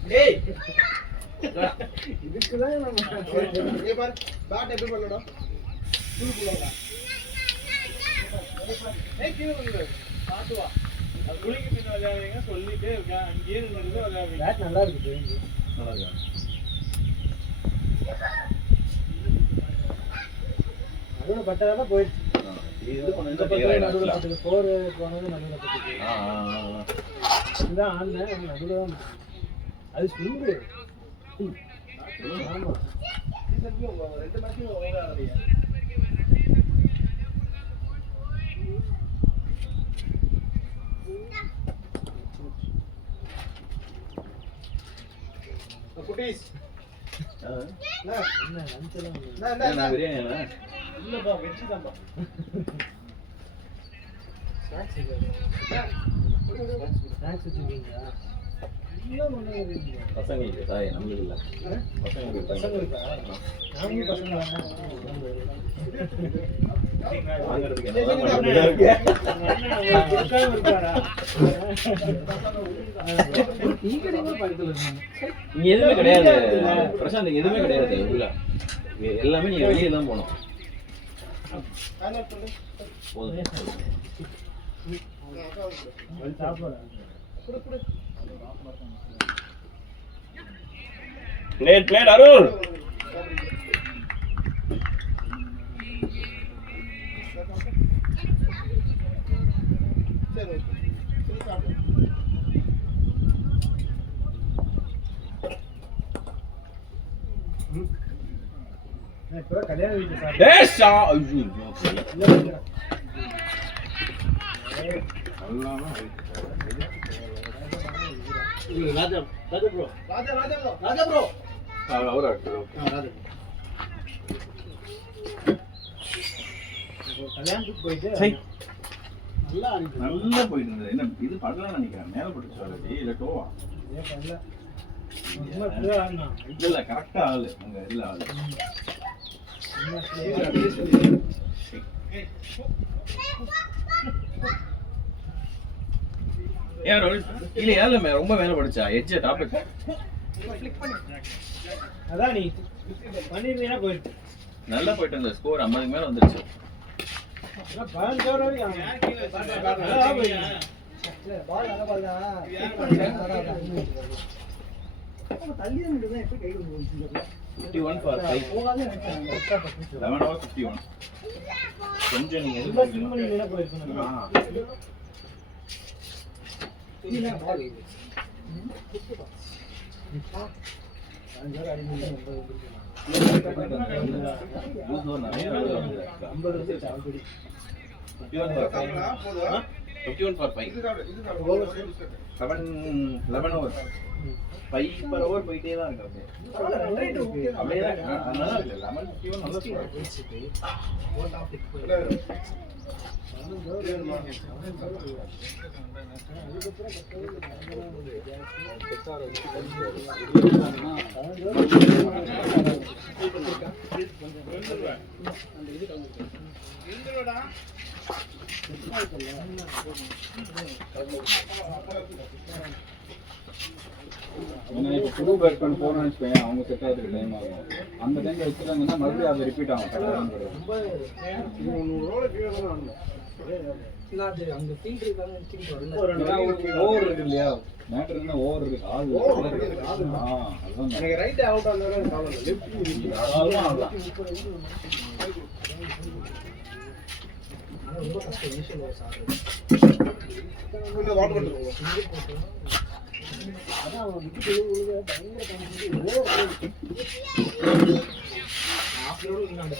டேய் இதுக்குதான் நம்ம ஏ பாரு பேட் எப்படி பண்ணடா கீழே வந்து பாத்து வா. அது குளிக்கு பின்ன விளையாடுறீங்க சொல்லிட்டே இருக்கேன். அங்கேயே நின்று விளையாடுறீங்க. பேட் நல்லா இருக்கு. நல்லா இருக்கா நடுவுல பட்டதெல்லாம் போயிடுச்சு. இது கொஞ்சம் இந்த கிளியர் பக்கம் நடுவுல ஆயிடுச்சு பட்டது 4 போனது நடுவுல பட்டது. இதுதான் ஆடுனேன் நடுவுல தான். அது ஸ்விங்கு. ஆமா ரெண்டு மேட்சும் ஓவர் ஆடுறீங்க குட்டீஸ் என்ன லஞ்ச் எல்லாம் நான் பிரியாணி இல்ல இல்லப்பா வெஜ் தான்ப்பா ஸ்நாக்ஸ் வச்சிருக்கீங்களா? பசங்களுக்கு சாய் நம்மளுக்கு இல்ல பசங்களுக்கு பசங்க இருக்கா? நாங்களும் பசங்க வாங்குறதுக்கு இங்க எதுவுமே கிடையாது பிரசாந்த், இங்க எதுவுமே கிடையாது உள்ள. எல்லாமே நீங்க வெளியே தான் போகணும். போதும். Plate, Arul. இப்போ கல்யாண வீட்டு சார் Desha. ராஜா ப்ரோ கல்யாணத்துக்கு போயிட்டு நல்லா போயிட்டு இருந்தது. என்ன இது படலாம் நினைக்கிறேன். மேல போட்டு சொல்லுது இல்ல டோவா? இல்ல கரெக்டா ஆளு உங்க இதுல ஆளு. ஏன் இல்ல ஏல ரொம்ப மேல படிச்சா எட்ஜ் டாபிக் அதான் நீ பண்ணிருந்தீங்கன்னா போயிட்டு நல்லா போயிட்டு இருந்த ஸ்கோர் 50க்கு மேல வந்துருச்சு. பால் நல்ல பால் தான். தள்ளி தான் எப்படி கை கொண்டு 51 for 5. 11 over 51. கொஞ்சம் நீங்க ரொம்ப ஸ்விம் பண்ணிருந்தீங்கன்னா போயிருக்கணும். இது பால் போயிட்டே தான் இருக்கு. இப்போ புது பேட்ஸ்மேன் போனோம்னு வச்சுக்கோங்க, அவங்க செட் ஆகிறதுக்கு டைம் ஆகும். அந்த டைம்ல வச்சுட்டாங்கன்னா மறுபடியும் அது ரிப்பீட் ஆகும். ஓவர் இருக்கு இல்லையா, மேட்டர் என்ன ஓவர் இருக்கு, ஆள் அதுதான் எனக்கு ரைட் அவுட் ஆனாலும் ப்ராப்ளம் இல்லை. ரொம்ப கஷ்டம் இனிஷியல் ஓவர் சார். வாட் பண்ணுங்க அதான் அவன் விட்டு விழுக பயங்கர கான்ஃபிடன்ஸ் ஹாஃப் ரோடு வின்னாண்ட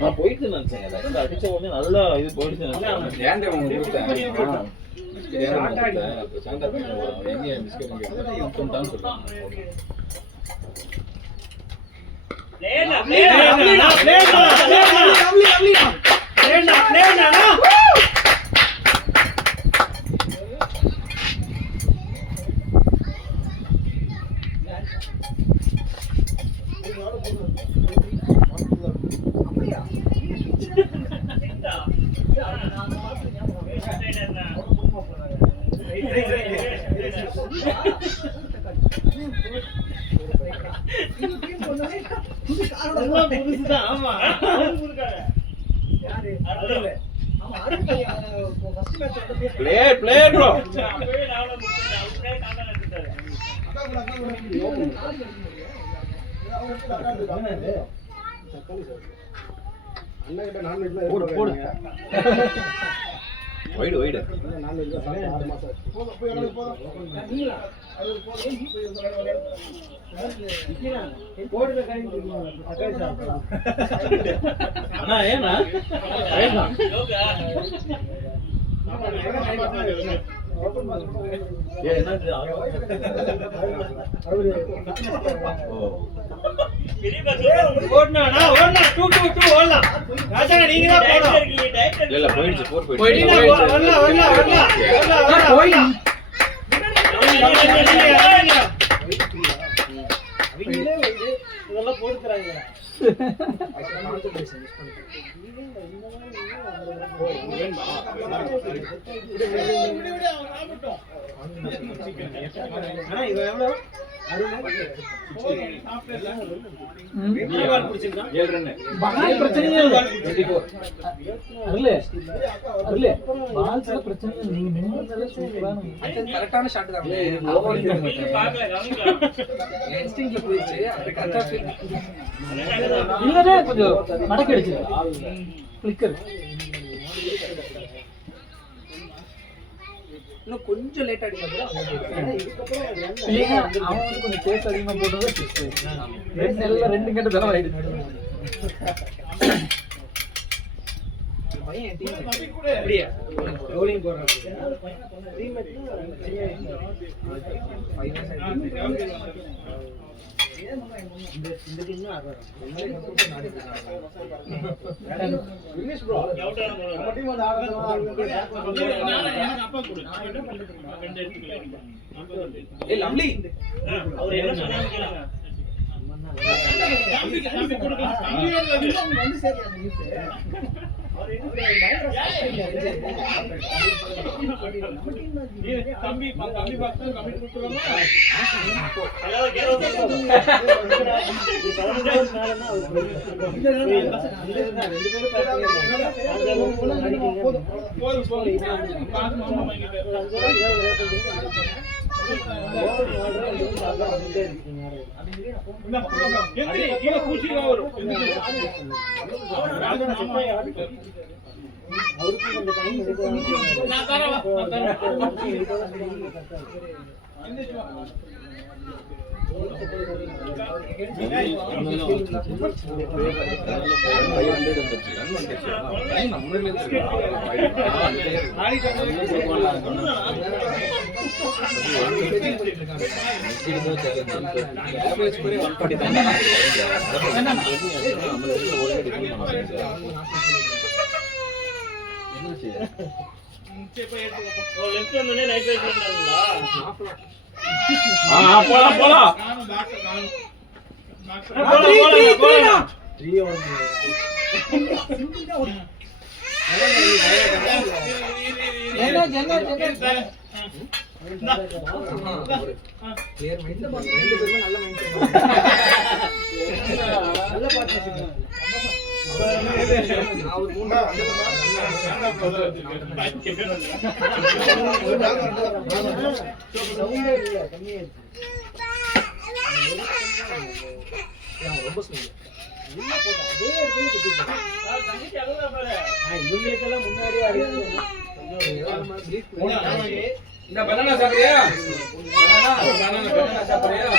நான் போயிட்டு நினைச்சேன் அடிச்ச உடனே நல்லா இது போயிடுச்சு. அண்ணன் நான்வெஜ் போடு வைடு வைடு நான்வெஜ் 6 மாசம் அண்ணா ஏன்னா இதெல்லாம் போட்டுக்கிறாங்க. ஆனா இது எவ்வளவு கரெக்டான ஷாட் தான் இன்ஸ்டிங்க்ல போயிடுச்சு. அது கரெக்டா இல்லனே கொஞ்சம் மடக்கிடுச்சு ஃபிளிக்கர். இன்னும் கொஞ்சம் லேட் அடிச்சா கூட அவங்க இதுக்கப்புறம் அது run இல்லையா அவன் வந்து கொஞ்சம் பேஸ் அதிகமா போட்டது ரெண்டு கட்ட தடவை ஆயிடுச்சு பையன் டீம் அப்படியே ரோலிங் போறான் இந்த டீம் Finish bro. நம்ம team வந்து ஆடுறதுனா எனக்கு அப்பா கொடு நான் என்ன பண்றது ரெண்டு எடுத்துக்கலாம் ஏய் லவ்லி அவர் என்ன சொன்னாங்க கேளுங்க தம்பி கொடுக்கலாம் தம்பியோட வந்து சரி அந்த நியூஸ் தம்பி பாக்ஸ் கமிட் கொடுத்துறோமா அதாவது கேளுங்க லெஃப்ட் வந்து நைட் ரைட் பண்ணாங்களா போலாம் போலாம் நானும் பாக்ஸ் காணும் கிளியர் மைண்ட் ரெண்டு பேரும் நல்ல மைண்ட் நல்ல பார்ட்னர்ஷிப் நான் ஒரு மூணு ரொம்ப ஸ்மெல் இவங்களுக்கெல்லாம் முன்னாடியே அறிவு இந்த பனானா சாப்பிடுறியா பனானா சாப்பிடுறியா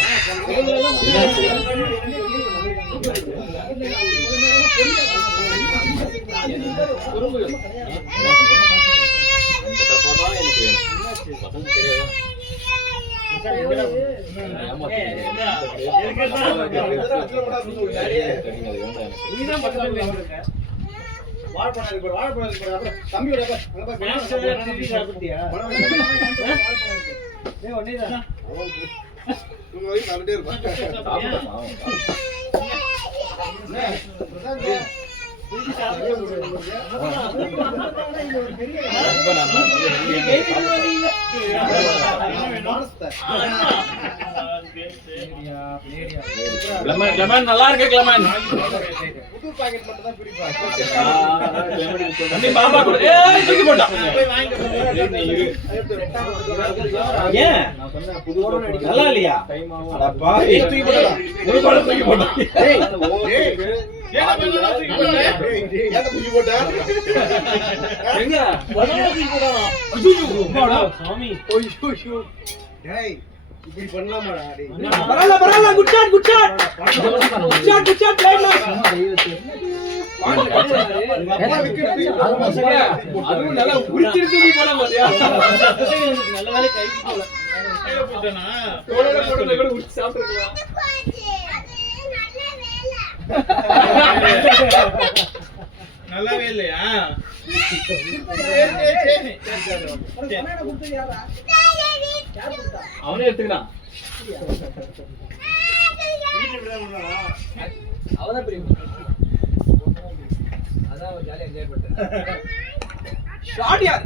லெமன் நல்லா இருக்கு லெமன் புது பாக்கெட் மட்டும் தான் பிடிப்பா தம்பி பாப்பா கூட ஏய் தூக்கி போடா ஏன் நான் சொன்னேன் புது நல்லா இல்லையா அட பாவி தூக்கி போடா ஒரு பால் தூக்கி போடா ஏய் ஏன் பனானா தூக்கி போடுற ஏன் தூக்கி போட்ட எங்க பனானா தூக்கி போடலாம் ஐயோ சாமி டேய் இப்படி பண்ணலாமாடா டேய் பரவாயில்ல குட் ஷாட் குட் ஷாட் லைன்ல அதுவும் நல்லா உரிச்சிட்டு தூக்கி போட மாதிரியா நல்ல வேலை கை போல கையில போட்டேனா போடல கூட உரிச்சு சாப்பிட்டுக்கலாம் நல்லாவே இல்லையா அவனே எடுத்துக்கிறான் வீட்டுல இப்படி தான் பண்ணா அவதான் பெரிய அதான் அவர் ஜாலியா என்ஜாய் பண்ணிட்டாரு ஷாட் யார்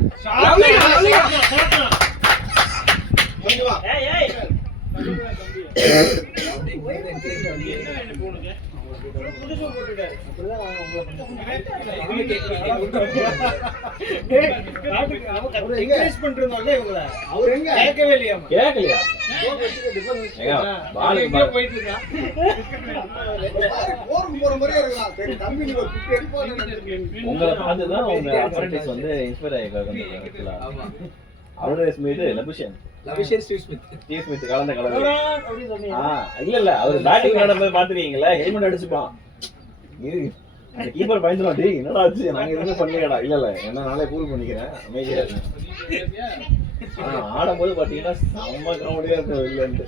ஏய் ஏய் புதுசு போட்டுட்டாரு என்கரேஜ் பண்றதுனால இவங்கள அவர் எங்க கேட்கவே இல்லையா கேக்கலையா பால் எங்க போயிட்டு இருக்கா போற மாதிரியே இருக்கலாம் சரி தம்பி நீ ஒரு பிக் எடுப்போன்னு நினைச்சிருக்கீங்க உங்களை பார்த்து தான் உங்க அப்ரண்டிஸ் வந்து இன்ஸ்பயர் ஆகி ஆக்சுவலா அவருடைய Smith Labuschagne Labuschagne Steve Smith Steve Smith கலந்த கலந்து அப்படி சொன்னீங்க. இல்ல அவர் பேட்டிங் நடந்தது பாத்துறீங்களா ஹெல்மெட் அடிச்சுப்பான் இது அந்த கீப்பர் பயந்துடும் டேய் என்னடா ஆச்சு நாங்க எதுவுமே பண்ணலடா இல்ல என்ன நாளே கூல் பண்ணிக்கிறேன் அமைதியா ஆடும்போது பாத்தீங்கன்னா செம்ம காமெடியா இருக்கும் வெளில இருந்து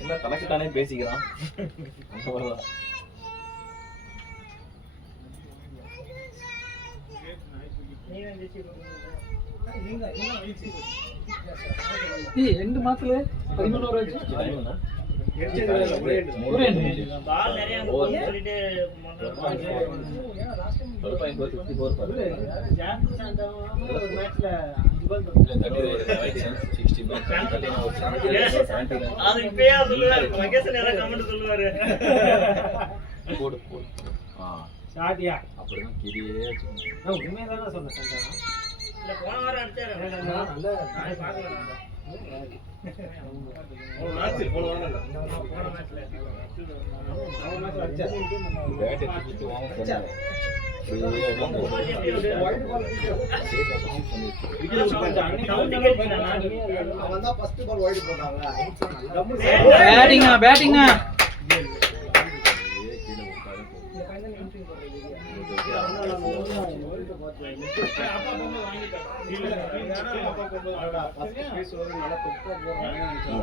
என்ன தனக்கு தானே பேசிக்கிறான் அந்த மாதிரிதான் நீங்க ஜெயிச்சு ரெண்டு மாசத்துல 11 வச்சு பால் நிறைய அங்க போட்டு சொல்லிட்டு ஒரு மேட்ச்ல அது இப்பயா சொல்லுவாரு மகேசன் ஏதாவது கமெண்ட் சொல்லுவாரு போடு போடு ஷாட்டியா அப்படிதான் கிரியே உண்மையதான சொன்னேன் சந்தானம். இல்ல போன வாரம் அடிச்சாரு நல்ல நான் பார்க்கல போன மேட்ச்ல போன மேட்ச்ல பேட்டை தூக்கிட்டு வாங்க சொன்னாங்க அவன் தான் ஃபர்ஸ்ட் பால் வைட் போட்டாங்க. பேட்டிங்கா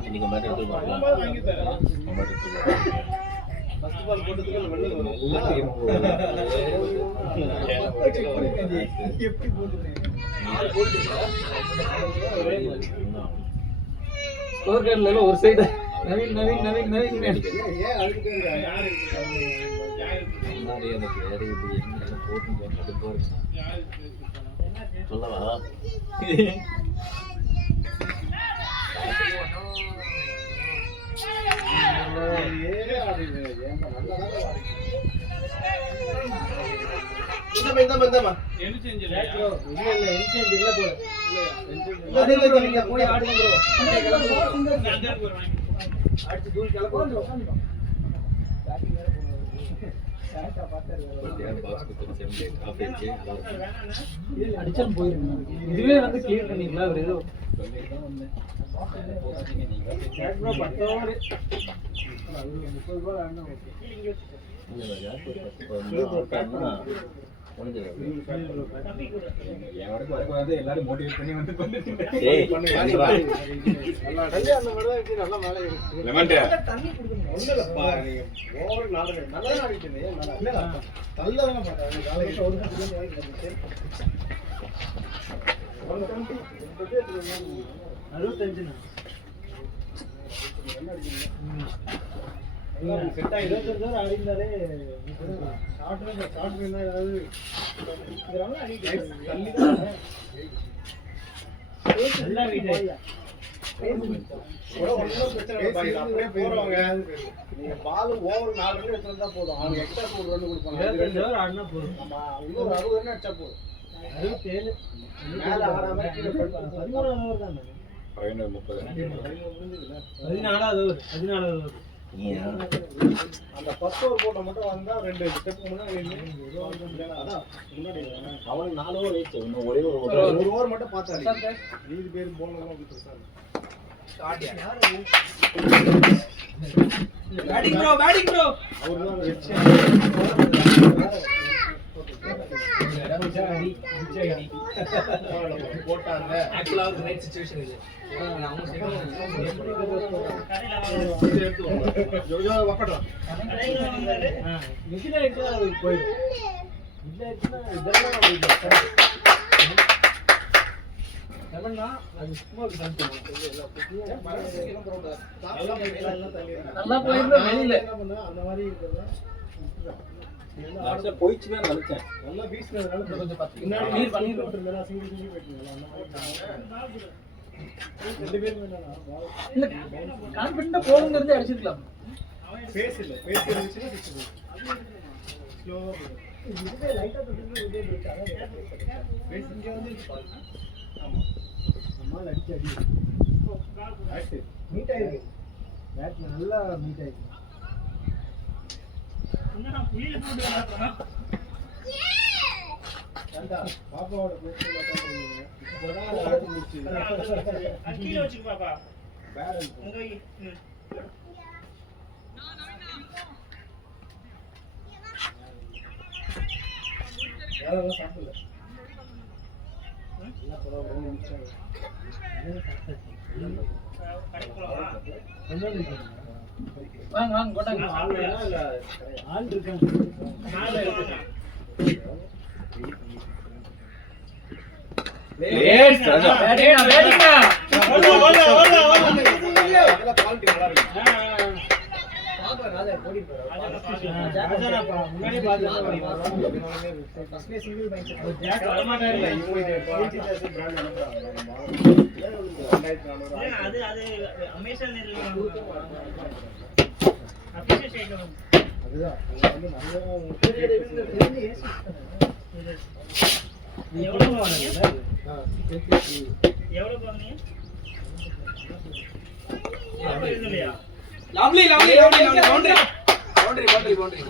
இன்னைக்கு மேட்ச் எடுத்து பார்க்கலாம் ஃபர்ஸ்ட் பால் போட்டதுக்கு வெளில எப்படி போடுறீங்க? ஸ்கோர் கார்டுல ஒரு சைடு நவீன் நவீன் நவீன் நவீன் ஏன் அழுதுட்டே இருக்கா? யாரு சொல்லவா ஏறே ஆடுறீங்க. ஏன் நல்லா இந்தமா என்ன செஞ்சு இல்ல இன்சென்ட் இல்ல போல இல்ல போய் ஆடுங்க bro. அடுத்து தூள் கிளப்பு அடிச்சாலும் போயிருங்க இதுவே வந்து கிளியர் பண்ணிங்களா அவர் ஏதோ எல்லாரும் மோட்டிவேட் பண்ணி வந்து நல்லா மேலே இருக்கு. ஒண்ணும் இல்லப்பா, நீங்க over நாடுங்க. நல்லா தான் ஆடிட்டீங்க. ஏன் நல்லா? தள்ளதானே பார்த்தேன். காலையில ஒரு நிமிஷம் வாங்கி தந்துச்சு. 65 செட் ஆகி 25 ஓவர் ஆடினாலே ஷார்ட் ரன் ஏதாவது இதனால தள்ளி தான் நல்லா வீட்டு ஒன்றும் பிரச்சனை இல்லை. இது அப்படியே போறவங்க நீங்க பால் ஓவர் 4 ரன் எடுத்தா போதும். அவங்க எக்ஸ்ட்ரா 4 ரன் கொடுப்பாங்க. 25 ஆடினா போதும். ஆமா, இன்னொரு 60 ரன் அடிச்சா போதும். 67 மேல ஆடாம கீழே 13 ஓவர் தான் 14வது ஓவர் அந்த 10 ஓவர் போட்ட மட்டும் வந்தா 2 ஸ்டெப் முன்னாடி அதான் முன்னாடி அவனுக்கு 4 ஓவர் ஆயிடுச்சு இன்னும் ஒரே ஒரு ஒரு ஓவர் மட்டும் பார்த்தா மீதி பேர் போனவங்க அப்படி பெருசா பேட்டிங் ப்ரோ அவர்தான் வெச்சு போட்டாங்க. ஆக்சுவலா ஒரு ரைட் சிச்சுவேஷன் இது அவங்க ஜோஜோ வக்கட்டும். கடையில வந்தாரு மிஷின் ஆயிடுச்சு அவருக்கு போயிடும் மிஷின் ஆயிடுச்சுன்னா இதெல்லாம் லெமன்னா அது சும்மா ஒரு கணக்கு நல்லா போயிருந்தா வெளியில. என்ன பண்ணா அந்த மாதிரி இருக்கிறதா ஆக்சுவலா போயிடுச்சுன்னு தான் நினைச்சேன் நல்லா வீசினதுனால கொஞ்சம் பார்த்து முன்னாடி நீர் நீர் பண்ணி பண்ணி விட்டுருந்தா சிங்கிள் சிங்கிள் போயிட்டீங்களா அந்த மாதிரி 2 பேரும் என்னன்னா இல்ல கான்ஃபிடென்ட்டா போகுங்கிறதே அடிச்சிருக்கலாம் பேஸ் இல்ல பேஸ் இருந்துச்சுன்னா சிக்ஸ் ஸ்லோவா இதுவே லைட்டா தொட்டுனா இதே போயிட்டாங்க பேஸ் இங்க வந்து ஆமா அம்மா அடிச்சு அடி நீட் ஆயிருக்கு பேட் நல்லா நீட் ஆயிருக்கு என்னடா புயல் போட்டு வராதா பாப்பாவோட பேச்சு மாட்டாங்க கீழே வச்சுக்க பாப்பா பேரண்ட் உங்க யாரெல்லாம் சாப்பிடல என்ன பரவாயில்ல முடிச்சாங்க வாங்க வாங்க கொண்டாங்க. ஆள் இருக்காங்க லேட் ராஜா வேடிங்க வேடிங்க. குவாலிட்டி நல்லா இருக்கு பாப்பா ராஜா போடி போறா. முன்னாடியே ஃபர்ஸ்ட்ல சிங்கிள் பைக். ஜாக் வரமாட்டாரு இல்ல இவங்க குவாலிட்டி பிராண்ட் அனுப்புறாங்க அது அது அமேசான் அபிஷேக் செய்யணும் அதுதான் அது வந்து எவ்வளவு வாங்குனீங்க எவ்வளவு வாங்குனீங்க இல்லையா lovely lovely lovely boundary boundary boundary boundary.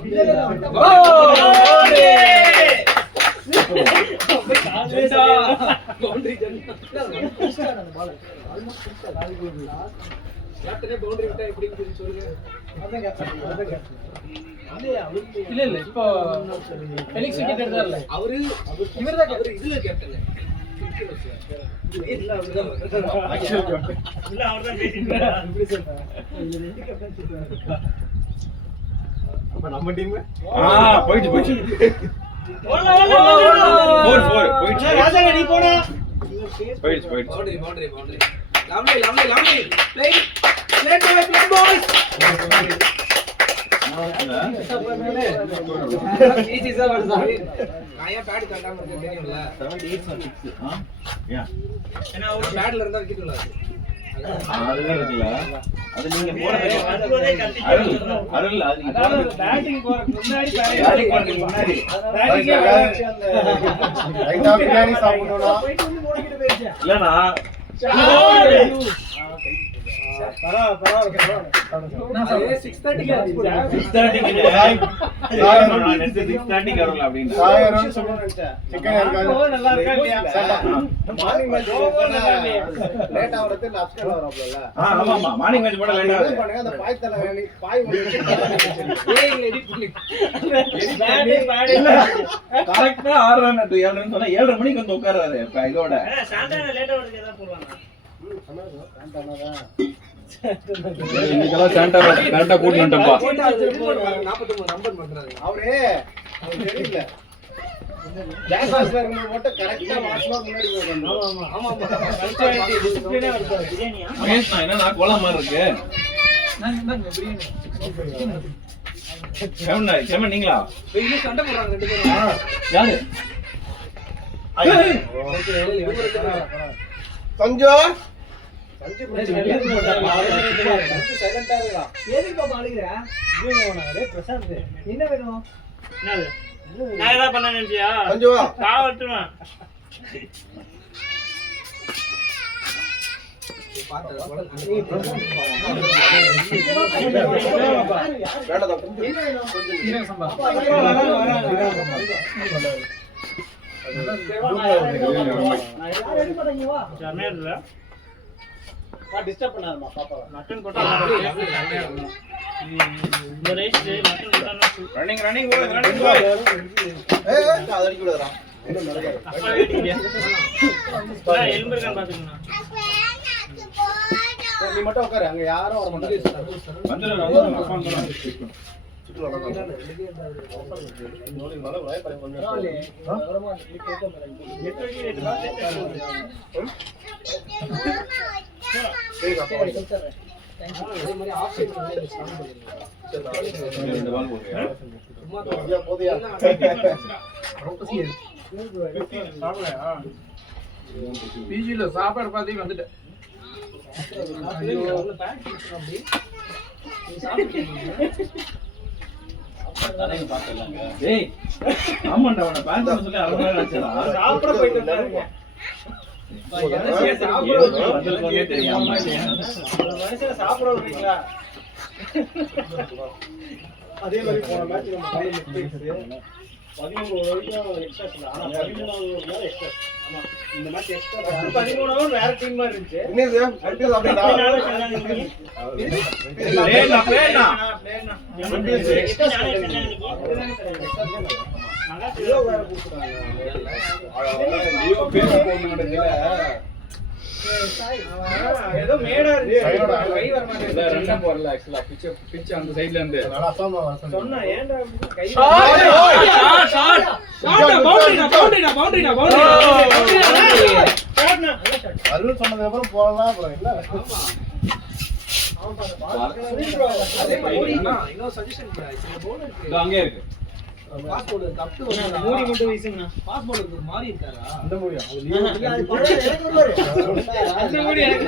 Boundary ஜென்டா அந்த பால் ஆல்மோஸ்ட் கிட்ட கால் கோல். கேப்டனே பவுண்டரி விட்டா எப்படின்னு சொல்லி சொல்லுங்க. அதான் கேட்கறேன் இல்ல இல்ல இப்போ ஃபெலிக்ஸ் விக்கெட் எடுத்தார்ல அவரு இவர்தான் அவரு இதுல கேப்டன். இல்ல அவர்தான் பேசிட்டு இப்படி சொல்றேன் இதுல ரெண்டு கேப்டன் அப்ப நம்ம டீம் போயிடுச்சு போயிடுச்சு ஓடல ஓடல 4 போயிடுச்சு ராஜா நீ போடா போயிடுச்சு போயிடுச்சு boundary boundary boundary. Lovely lovely lovely play play boy easy sir வந்து சார் நான் ஏன் பேட் கட்டாம இருக்கேன் தெரியும்ல. 78 யா ஏன்னா ஒரு பேட்ல இருந்தா விக்கெட் விழாது. அதுல இருக்குல்ல அது நீங்க போறது வரும்போதே கத்தி அருள் அது நீங்க போறது பேட்டிங் போறதுக்கு முன்னாடி பேட்டிங் பண்றதுக்கு முன்னாடி ரைட்டா பிரியாணி சாப்பிடணும்னா போயிட்டு வந்து ஓடிக்கிட்டு போயிடுச்சு. இல்லனா பரவாயில்ல நான் 6:30 க்கு ஆச்சு. 6:30 க்கு 6:30 க்கு வரல அப்படினா சாயரம் சொல்லணும்னு நினைச்சேன் சிக்கன் இருக்காது நல்லா இருக்கா இல்லையா? மார்னிங் மேட்ச் லேட் ஆவறது இந்த அப்ஸ்கர் வரப்பல ஆமா ஆமா மார்னிங் மேட்ச் போட லேட் ஆகுது பண்ணுங்க அந்த பாய் தலை பாய் ஏய் எடிட் பண்ணி கரெக்ட்டா 6 ரன் டு 7 ரன் சொன்னா 7:30 மணிக்கு வந்து உட்கார்றாரு இப்ப இதோட சாந்தான லேட்டா வரதுக்கு ஏதாவது போடுவாங்க இன்னைக்கெல்லாம் சாண்டா கரெக்ட்டா கூட்டி வந்துட்டப்பா 49 நம்பர் பண்றாங்க. அவரே அவருக்கு தெரியல ஜாஸ் வாஸ்ல இருக்கும்போது மட்டும் கரெக்ட்டா வாட்ச்மா முன்னாடி போறாங்க ஆமா ஆமா டிசிப்ளினே வருது. பிரியாணியா மகேஷ் நான் என்ன கோலா மாதிரி இருக்கு நான் பிரியாணி செவன் நீங்களா வெயில சண்டை போடுறாங்க ரெண்டு பேரும். யாரு சஞ்சு சஞ்சு சைலண்டா இருக்கா எதுக்கு பாப்பா அழுகுற? பிரசாந்த் என்ன வேணும்? என்னது நான் ஏதாவது பண்ண நினைச்சியா சஞ்சு காவட்டுவேன் பாத்து போல வேடதா என்ன வேணும்? கொஞ்சம் சம்பா ஜமேர்ல டிஸ்டர்ப் பண்ணாதமா பாப்பாவை மட்டன் கொட்டா இந்த ரைஸ் மட்டன் கொட்டா ரன்னிங் ரன்னிங் ரன்னிங் அது அடிக்க விடுறா என்ன நடக்காது அப்பா வேடிக்கையா எலும்பு இருக்கான்னு பாத்துக்கணும் சரி, நீ மட்டும் உட்காரு அங்க யாரும் வர மாட்டாங்க வந்துடுறேன் அதே மாதிரி ஆஃப் சைடு வந்து ஸ்டார்ட் பண்ணிருங்க. 2 பால் போடுறியா சும்மா போதியா பிஜில சாப்பாடு பாத்தி வந்துட்டேன். ஏய் ஆமாண்டா உன பேண்ட் சொல்லி அரை மணி நேரம் ஆச்சுடா சாப்பிட போயிட்டு பாருங்க. வந்திருக்கோனே தெரியாம ஒரு மனுஷனை சாப்பிட விடுறீங்களா? அதே மாதிரி போன மேட்ச் நம்ம கையில மிஸ்டேக்ஸ் 13 வரைக்கும் எக்ஸ்ட்ரா இல்ல. ஆனா 13வது ஓவர் எக்ஸ்ட்ரா. ஆமா. இந்த மேட்ச் எக்ஸ்ட்ரா 13 ஓவர் வேற டீம் மாதிரி இருந்துச்சு. இன்னது அடுத்து அப்படிடா நானே சொன்னாங்க இன்னைக்கு. பிளேனா எக்ஸ்ட்ரா நானே சொன்னாங்க இன்னைக்கு. நல்லா கிலோ வேற கொடுத்துறாங்க. லியோ பேர் போடுறதுல ஏதோ மேடா இருக்கு கை வர இல்ல மாட்டேங்குது ரன்னா போறல ஆக்சுவலா பிட்ச் அந்த சைடுல இருந்து நல்லா அசாமா வாசம் சொன்னா ஏன்டா கை அருள் சொன்னதுக்கு அப்புறம் போறலாம் அப்புறம் இல்ல இன்னொரு சஜஷன் சில போல் இருக்கு இதோ அங்கே இருக்கு பாஸ் போல் தப்பு மூடி மட்டும் வீசுங்கண்ணா. பாஸ் போல் ஒரு மாதிரி இருக்காரா அந்த முடியும் அது அது பழைய எனக்கு வருவாரு அந்த மூடி எனக்கு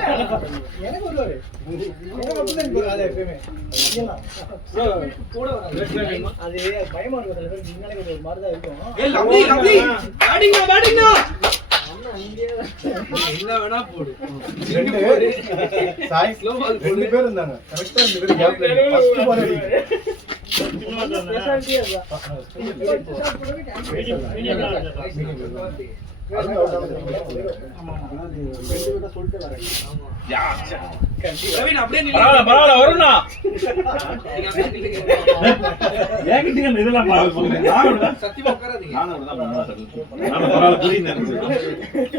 எனக்கு வருவாரு எனக்கு அப்படிதான் இருக்கு அது எப்பவுமே கூட வராது அது பயமா இருக்கும் சில பேர் முன்னாடி ஒரு மாதிரி தான் இருக்கும் ஏய் லவ்லி லவ்லி பேட்டிங்னா அண்ணா இங்கே என்ன வேணா போடு ரெண்டு சாய் ஸ்லோ பால் ரெண்டு பேர் இருந்தாங்க கரெக்ட்டா ரெண்டு பேர் கேப்ல ஃபர்ஸ்ட் பால் ஸ்பெஷாலிட்டி அதுதான் ரவீன் அப்படியே பரவாயில்ல வரும்னா ஏங்கிட்டீங்க இதெல்லாம் சொல்றேன் சத்தியமா உட்காராதீங்க நானும் தான் பரவாயில்ல புரியுது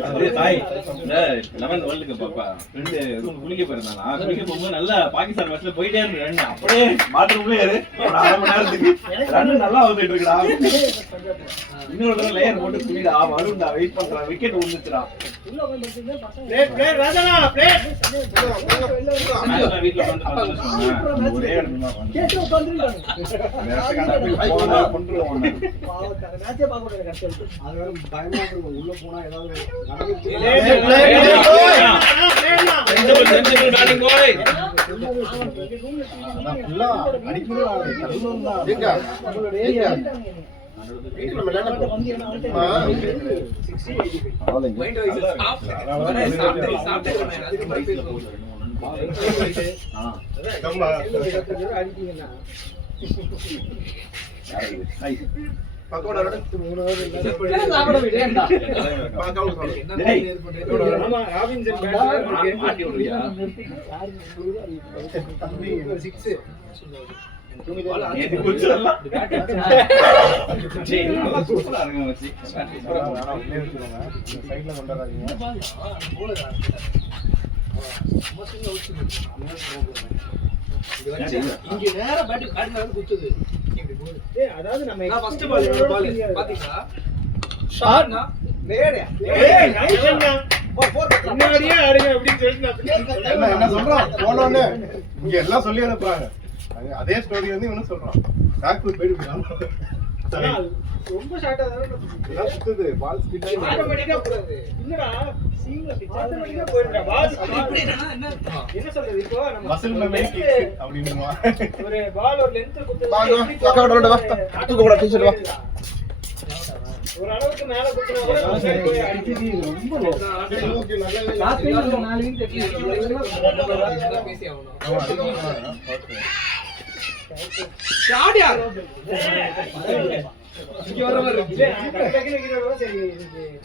அப்படியே தாய் இந்த 11 வேர்ல்டு கப் பாப்பா ரெண்டு ரூம் குளிக்க போயிருந்தாங்க குளிக்க போகும்போது நல்லா பாகிஸ்தான் மேட்ச்ல போயிட்டே இருந்து அப்படியே பாத்ரூம்லயே இரு ஒரு 1/2 மணி நேரத்துக்கு ரன் நல்லா வந்துட்டு இருக்குடா இன்னொரு தடவை லேயர் போட்டு குளிடா வரும்டா வெயிட் பண்றா விக்கெட் விழுந்துச்சுடா உள்ள வந்து பார்த்தீங்கன்னா பிளே பிளே ராஜனா பிளே வீட்டுல வந்து ஒரே இடத்துல கேட்டு உட்கார்ந்துட்டாங்க கொண்டுருவாங்க மேட்சே பார்க்க முடியல கஷ்டம் அது வேற பயமா இருக்கும் உள்ள போனா ஏதாவது நடந்துச்சு பேட்டிங் போய் ஃபுல்லா அடிக்கணும் கண்ணம் தான் எங்க நம்மளோட ஏரியா வீட்ல விளையாட மைண்ட் வைஸ் சாப்பிட்டு அதுக்கு மாதிரி பேசுவோம் அடிப்பீங்கன்னா பக்கோடா எடுத்து 3 ஹவர் இல்ல சாப்பிட விடேன்டா ஆமா ராபின்சன் மாட்டி விடுறியா தம்பி 6 நேத்து குடிச்சதெல்லாம் ஜெய் சூப்பரா இருக்கு மச்சி சைடுல கொண்டாடாதீங்க இங்க நேரா பேட்ல வந்து குத்துது ஏய் அதாவது நம்ம நான் ஃபர்ஸ்ட் பால் பாத்தீங்களா ஷாட்னா நேரே ஏய் நைஸ் அண்ணா முன்னாடியே ஆடுங்க அப்படின்னு சொல்லிட்டு என்ன என்ன சொல்றான் போனோனே இங்க எல்லாம் சொல்லி அனுப்புறாங்க அதே ஸ்டோரி வந்து இவனும் சொல்றான் பேக் போயிட்டு ரொம்ப ஷார்ட்டா தான இதெல்லாம் சுத்துது பால் ஸ்கிட் ஆகி ஆட்டோமேட்டிக்கா போறது இல்லடா சீங்ல பிச் ஆட்டோமேட்டிக்கா போயிடுறா பால் இப்படி என்ன என்ன சொல்றது இப்போ நம்ம மசில் மெமரி கிக் அப்படினுவா ஒரு பால் ஒரு லெந்த் குத்து ஒரு அளவுக்கு மேல குத்துனா கூட நம்ம போய் அடிச்சு ரொம்ப லோ ஓகே நல்லா லாஸ்ட் டைம் நம்ம 4 வின் டெக்னிக் பேசி ஆகணும் ஓகே ஷாட் யார் இங்க வர மாதிரி இருக்கு இல்ல நான் டக்குனு கிட்ட சரி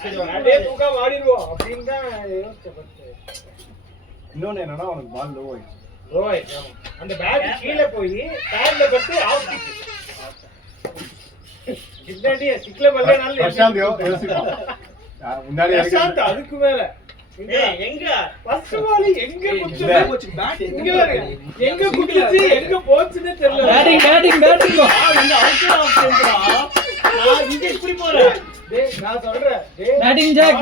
சரி அப்படியே தூக்கா மாறிடுவோம் அப்படின்னு தான் யோசிச்சேன் இன்னொன்னு என்னன்னா அவனுக்கு பால் லோ ஆயிடுச்சு ஓய் அந்த பேட் கீழே போய் பேட்ல பட்டு ஆஃப் கிட்டாடி சிக்ல மல்ல பிரசாந்த் யோசிப்பான் முன்னாடி பிரசாந்த் அதுக்கு மேல எங்க ஃபர்ஸ்ட் பால் எங்க குத்துச்சு பேட் இங்க பாருங்க எங்க குத்துச்சு எங்க போச்சுன்னு தெரியல பேட்டிங் வந்து அவுட் ஆஃப் சென்டரா நான் இங்க இப்படி போறேன் டேய் நான் சொல்றேன் டேய் பேட்டிங் ஜாக்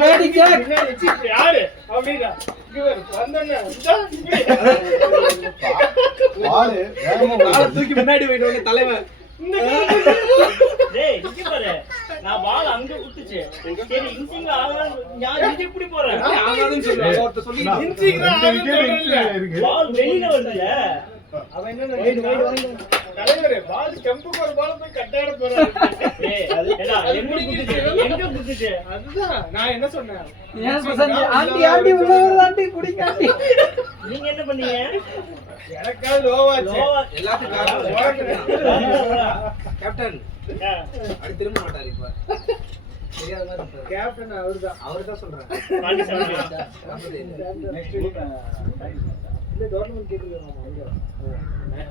பின்னாடி யாரு அப்படினா இங்க பாரு வந்தண்ணா பால் வேகமா காலை தூக்கி முன்னாடி போயிட்டு தலைவன் டேய் இங்க பாரு நான் பால் அங்க குத்துச்சு சரி இன்சிங்ல ஆகலாம் நான் இங்க இப்படி போறேன் ஆகாதுன்னு சொல்லுவாங்க ஒருத்தர் சொல்லி இன்சிங்ல ரெண்டு wicket இருக்கு பால் வெளியில வருதுல அவன் என்ன தலைவரே பால் ஸ்டெம்புக்கு ஒரு பால் போய் கட்டாட போறாரு. ஏய், ஏடா, எங்க குத்துச்சு? அதுதான் நான் என்ன சொன்னேன். ஆண்டி ஆண்டி உள்ள வருது ஆண்டி குடிங்க ஆண்டி. நீங்க என்ன பண்ணீங்க? எனக்கா லோவாச்சு. லோவா. கேப்டன் ஆ, அது திரும்ப மாட்டாரு இப்ப. தெரியாத மாதிரி இருப்பாரு. கேப்டன் அவர்தான். அவர்தான் சொல்றேன். பாண்டி சாமி. இல்ல டோர்னமெண்ட் கேக்குறீங்க அங்க.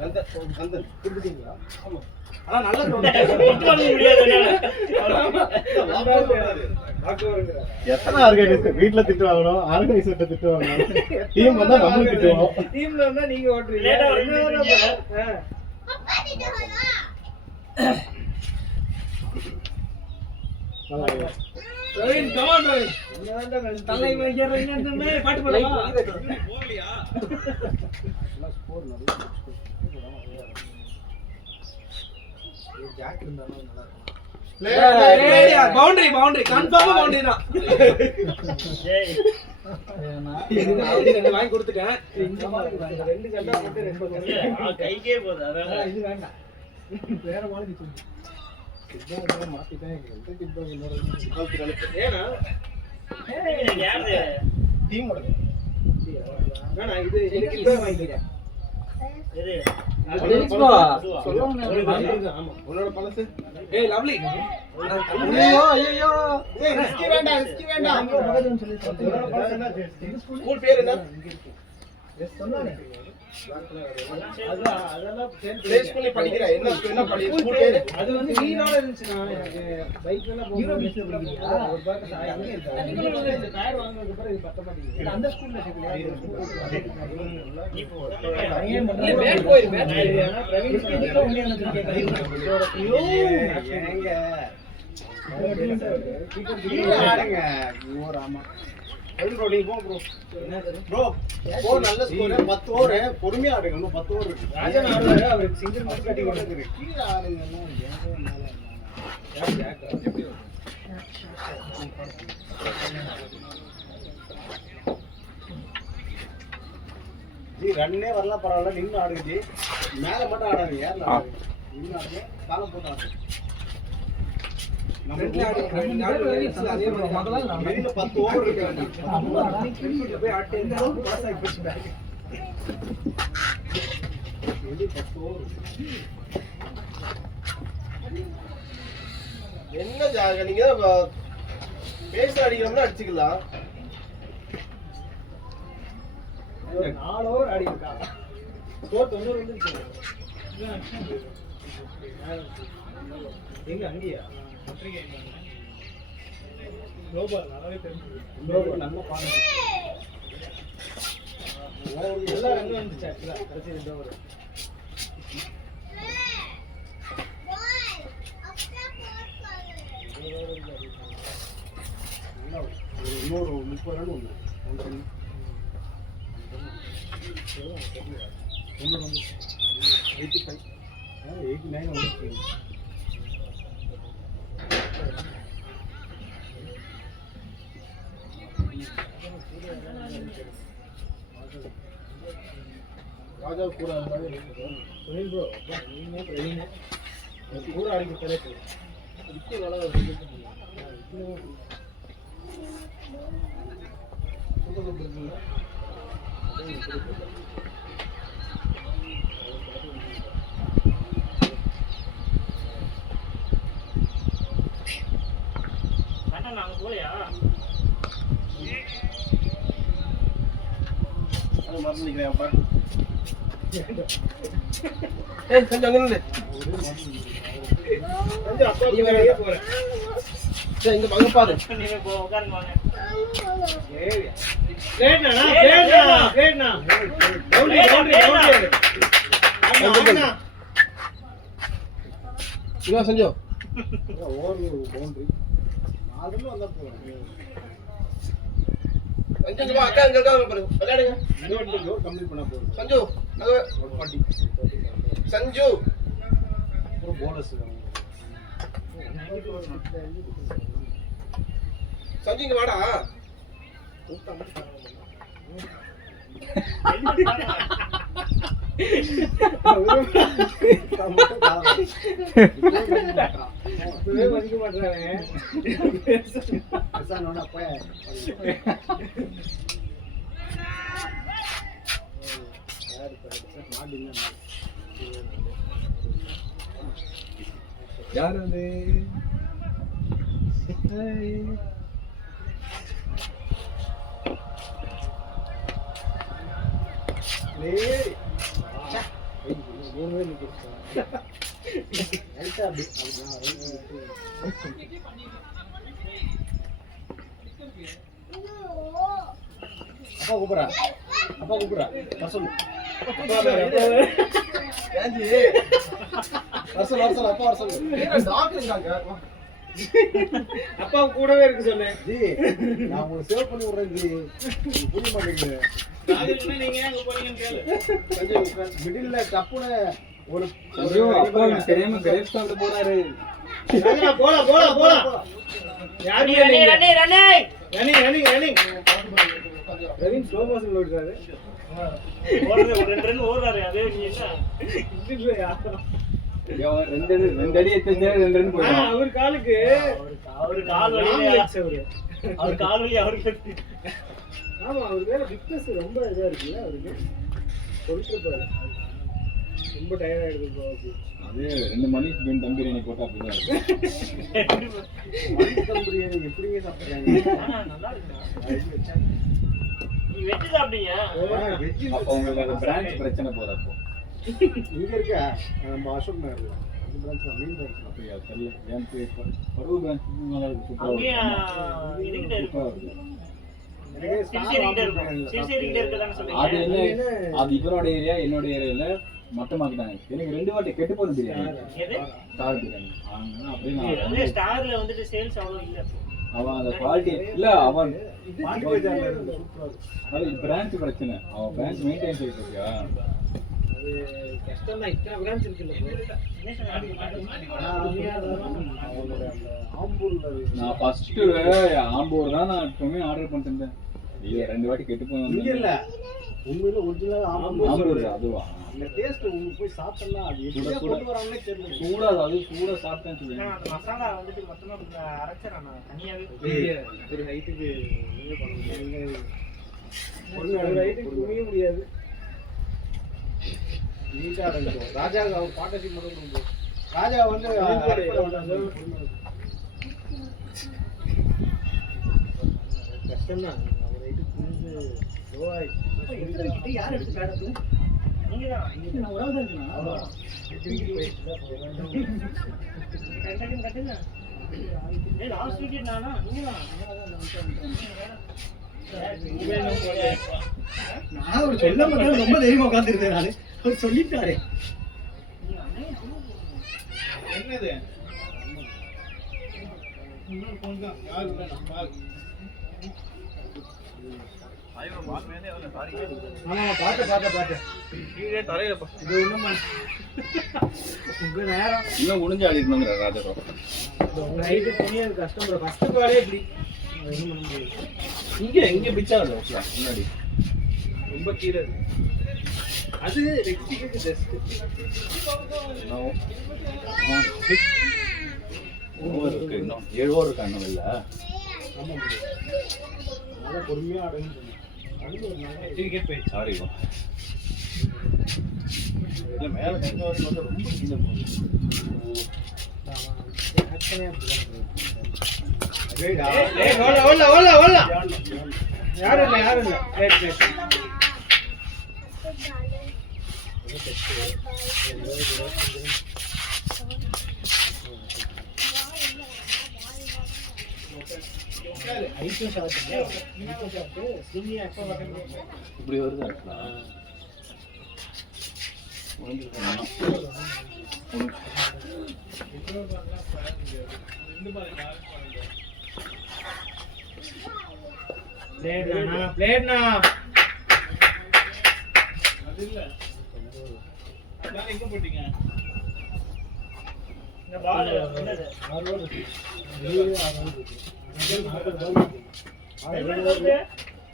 அந்த அந்த குடுத்தீங்களா? ஆமா. ஆனா நல்ல விட்டு வாங்க முடியாது என்னால. எத்தனை ஆர்கனைசர் வீட்ல திட்டு வாங்கணும், ஆர்கனைசர்ட்ட திட்டு வாங்கணும். டீம் வந்தா நம்மளும் திட்டுவோம். டீம்ல வந்தா நீங்க ஓட்டுறீங்க. லேட்டா வந்து பிரவீன் கம் ஆன் பிரவீன். தலை வையற என்னன்னு பாட்டு பாடுவா. ஜாக் இருந்தாலும் நல்லா இருக்கும். பவுண்டரி பவுண்டரி கன்ஃபார்மா பவுண்டரி தான். ஏய், நான் வாங்கி கொடுத்துட்டேன். ரெண்டு சட்டா போட்டு ரெண்டு இல்ல, கைக்கே போகுது அதான். இது வேண்டாம். வேற மாதிரி சொல்லு. இதான் மாத்திட்டேன். ஏனா யாரு? டீம் ஓட வேணா இது எனக்கு இப்ப வாங்கிக்கிறேன். இது ஆமா. உன்னோட பழசு ஏய் லவ்லி. ஐயோ ஐயோ. ஏய் ரிஸ்கி வேண்டாம் ரிஸ்கி வேண்டாம். பக்கத்துல சொல்லி உன்னோட பழசு என்ன? ஸ்கூல் பேர் என்ன? சொன்னானே. அதெல்லாம் பிளே ஸ்கூல்ல படிக்கிற என்ன என்ன படி ஸ்கூல் பேர்? அது வந்து வீணோட இருந்துச்சுனா எனக்கு பைக்ல எல்லாம் போகும்போது படிக்கிறீங்களா? ஒரு பாக்க அங்கே இருக்கு. டயர் வாங்குனதுக்கு அப்புறம் இது பத்த மாட்டேங்குது. அந்த ஸ்கூல்ல சேர்க்கலையா? இல்ல, பேட் போயிரு பேட் போயிரு. ஆனா பிரவீன் ஸ்கூல்ல ஒண்ணே எனக்கு கேக்குது. ஐயோ ஏங்க கீழ ஆடுங்க. ஐயோ ராமா. ப்ரோ நீ போ ப்ரோ. ப்ரோ போ நல்ல ஸ்கோர் 10 ஓவர் பொறுமையா ஆடுங்க. இன்னும் 10 ஓவர் இருக்கு. ராஜன் ஆடுறாரு அவருக்கு சிங்கிள் மார்க் கட்டி கொடுக்குது. கீழ ஆடுங்கன்னா ஏங்க மேல ஜி ரன்னே வரலாம் பரவாயில்ல. நின்று ஆடுங்க ஜி. மேல மட்டும் ஆடாதீங்க. ஏர்ல ஆடுங்க. நின்று ஆடுங்க. காலம் போட்டு ஆடுங்க. நம்ம அதே முதல்ல நான் வெளியில 10 ஓவர் இருக்கு. போய் ஆட்டு பாஸ் ஆகி போச்சு பேக். வெளிய 10 ஓவர். என்ன ஜாக நீங்க பேச அடிக்கிறோம்னா அடிச்சுக்கலாம். 4 ஓவர் ஆடி இருக்கா. ஸ்கோர் 90 வந்துருச்சு. எங்க அங்கேயா? குளோபல் நல்லாவே தெரிஞ்சது. குளோபல் நல்ல பாருங்க. எல்லாம் எங்க வந்துச்சு ஆக்சுவலா கடைசி 2 ஓவர். இன்னொரு 30 ரன் ஒன்று வந்து 85 89 வந்து ராஜா கூட சுனில் ப்ரோ நீங்க பிரவீன் கூட ஆடிக்கு தலைப்பு இதுக்கு வள நாங்க போலையா? மறந்து நிக்கிறேன் பாட்டு. கொஞ்சம் அங்க நில்லு. கொஞ்சம் அப்பா நீங்க போறேன். சரி இங்க வாங்க பாரு. நீங்க போ உட்காருங்க வாங்க. கிரேட்னா கிரேட்னா பவுண்டரி பவுண்டரி ஆமா இங்க சஞ்சோ. Over boundary. நாலுல வந்தா போறேன். சஞ்சு வா அக்கா இங்க பாரு. விளையாடுங்க. இன்னொரு ஓவர் கம்ப்ளீட் பண்ணா போதும். சஞ்சு அங்க 40. சஞ்சு ஒரு போனஸ். சஞ்சு இங்க வாடா. மதிக்க மாட்டாங்க யார் அது அப்பா கூப்பிடா அப்பா கூப்பிடா வர சொல்லு அப்பா வர சொல்லு அப்பா கூடவே இருக்கு சொல்லு ஜி நான் உங்களுக்கு சேவ் பண்ணி விடுறேன் ஜி புரிய மாட்டேங்குது நீங்க அங்க போறீங்கன்னு கேளு. மிடில்ல டப்புன்னு ஒரு அப்பா தெரியாம கிரேப் சாப்பிட போறாரு. போலாம் யாரு ரன்னிங் ரவீன் ஸ்லோ மோஷன் ஓடுறாரு ஓடுறது ஒரு 2 ரன் ஓடுறாரு. அதே நீ என்ன ரெண்டு அடி எத்தனை 2 ரன் போயிடும். அவர் காலுக்கு அவரு கால் வலி அவருக்கு ஆமா அவர் வேற ஃபிட்னஸ் ரொம்ப இதா இருக்குல்ல அவருக்கு சொல்லிட்டு ரொம்ப டயர்ட் ஆயிடுது அது 2 மணிக்கு பின் தம் பிரியாணி போட்டா அப்படிதான் மட்டன் பிரியாணி எப்படிங்க சாப்பிடுறாங்க நல்லா இருக்கு. நீ வெஜ் சாப்பிட்டீங்க. அப்ப உங்களுக்கு அந்த பிரான்ச் பிரச்சனை போறப்போ இங்க இருக்கா நம்ம அசோக் நகர்ல அந்த பிரான்ச் மீன் பிரான்ச் அப்படியா தெரியல. எனக்கு பருவ பிரான்ச் நல்லா இருக்கு. அங்கேயும் இதுகிட்ட இருக்கு. சிறுசேரிக்கிட்ட இருக்குதான்னு அது சொல்றீங்க. என்ன அது இவரோட ஏரியா என்னோட ஏரியால மட்டமாக்கிட்டாங்க. எனக்கு 2 வாட்டி கெட்டு போன பிரியாணி எது? ஸ்டார் பிரியாணி அப்படியே இது வந்து நான் ஸ்டார்ல வந்துட்டு சேல்ஸ் அவ்வளவு இல்ல. அவன் அந்த குவாலிட்டி இல்ல அவன் சூப்பரா இருக்கு அது பிரான்ச் பிரச்சனை. அவன் பிரான்ச் மெயின்டைன் செய்ய இருக்கியா அது கஷ்டம் தான் இத்தனை பிரான்ச் இருக்குல்ல என்ன சொன்னாங்க? அவங்களோட அந்த ஆம்பூர்ல நான் ஃபர்ஸ்ட் ஆம்பூர் தான் நான் எப்பவுமே ஆர்டர் பண்ணிட்டு இருந்தேன். ஐயோ 2 வாட்டி கெட்டு இங்க போனேன். இல்ல உண்மையில ஒரிஜினல் ஆம்பூர் ஆம்பூர் அதுவா அந்த டேஸ்ட் உங்களுக்கு போய் சாப்பிட்டா அது எப்படியா கொண்டு வராங்களே தெரியல சூடா அது சூடா சாப்பிட்டேன்னு ஏன்னா சொல்லுவேன். அந்த மசாலா வந்துட்டு மொத்தமா அரைச்சறேன் நான் தனியாவே. ஒரு ஹைட்டுக்கு நீங்க பண்ண முடியாது ஒரு ஹைட்டுக்கு குனிய முடியாது நீட்டா இருக்கும். ராஜா அவர் பாட்டசி மட்டும் கொடுங்க. ராஜா வந்து கஷ்டம் தான் அவர் ஹைட்டுக்கு குனிஞ்சு யார் எடுத்து காடத்து? நீங்க தான். நான் ஒரு ஆள் தான் இருக்கேன். கட்டுங்க. ஏய் லாஸ்ட் விக்கெட் நானா? நீங்க தான். நான் அவர் சொல்ல மாட்டேன் ரொம்ப தைரியமா உட்காந்துருக்கேன் நானு. அவர் சொல்லிட்டாரு என்னது பாத்து இது ஒண்ணும் உங்க நேரம் இன்னும் முடிஞ்சு ஆடி இருக்கணுங்கிற ராஜா உங்க ஹைட்டு குனியாது கஷ்டம் ப்ரோ. ஃபர்ஸ்ட் பாலே இப்படி ஒண்ணும் பண்ண முடியாது. இங்க பிச்சா முன்னாடி ரொம்ப கீழே இருக்கு. அது ரெக்டிக்கு ஜஸ்ட் ஓவர் இருக்கு. இன்னும் 7 ஓவர் இருக்கா இன்னும் இல்ல. ஆமா நல்லா பொறுமையா ஆடுங்க. அது ஒரு நல்ல விக்கெட் போய் சாரி இல்ல மேல கங்க வந்து ரொம்ப கீழே போகுது. ஆக்ஷனே அப்படிதான். ஏய் ஓல்ல யாரும் இல்ல ரைட் இப்படி வருது ஆக்சுவலா பிளேட்னா எங்க போட்டீங்க? இந்த பால் என்னது?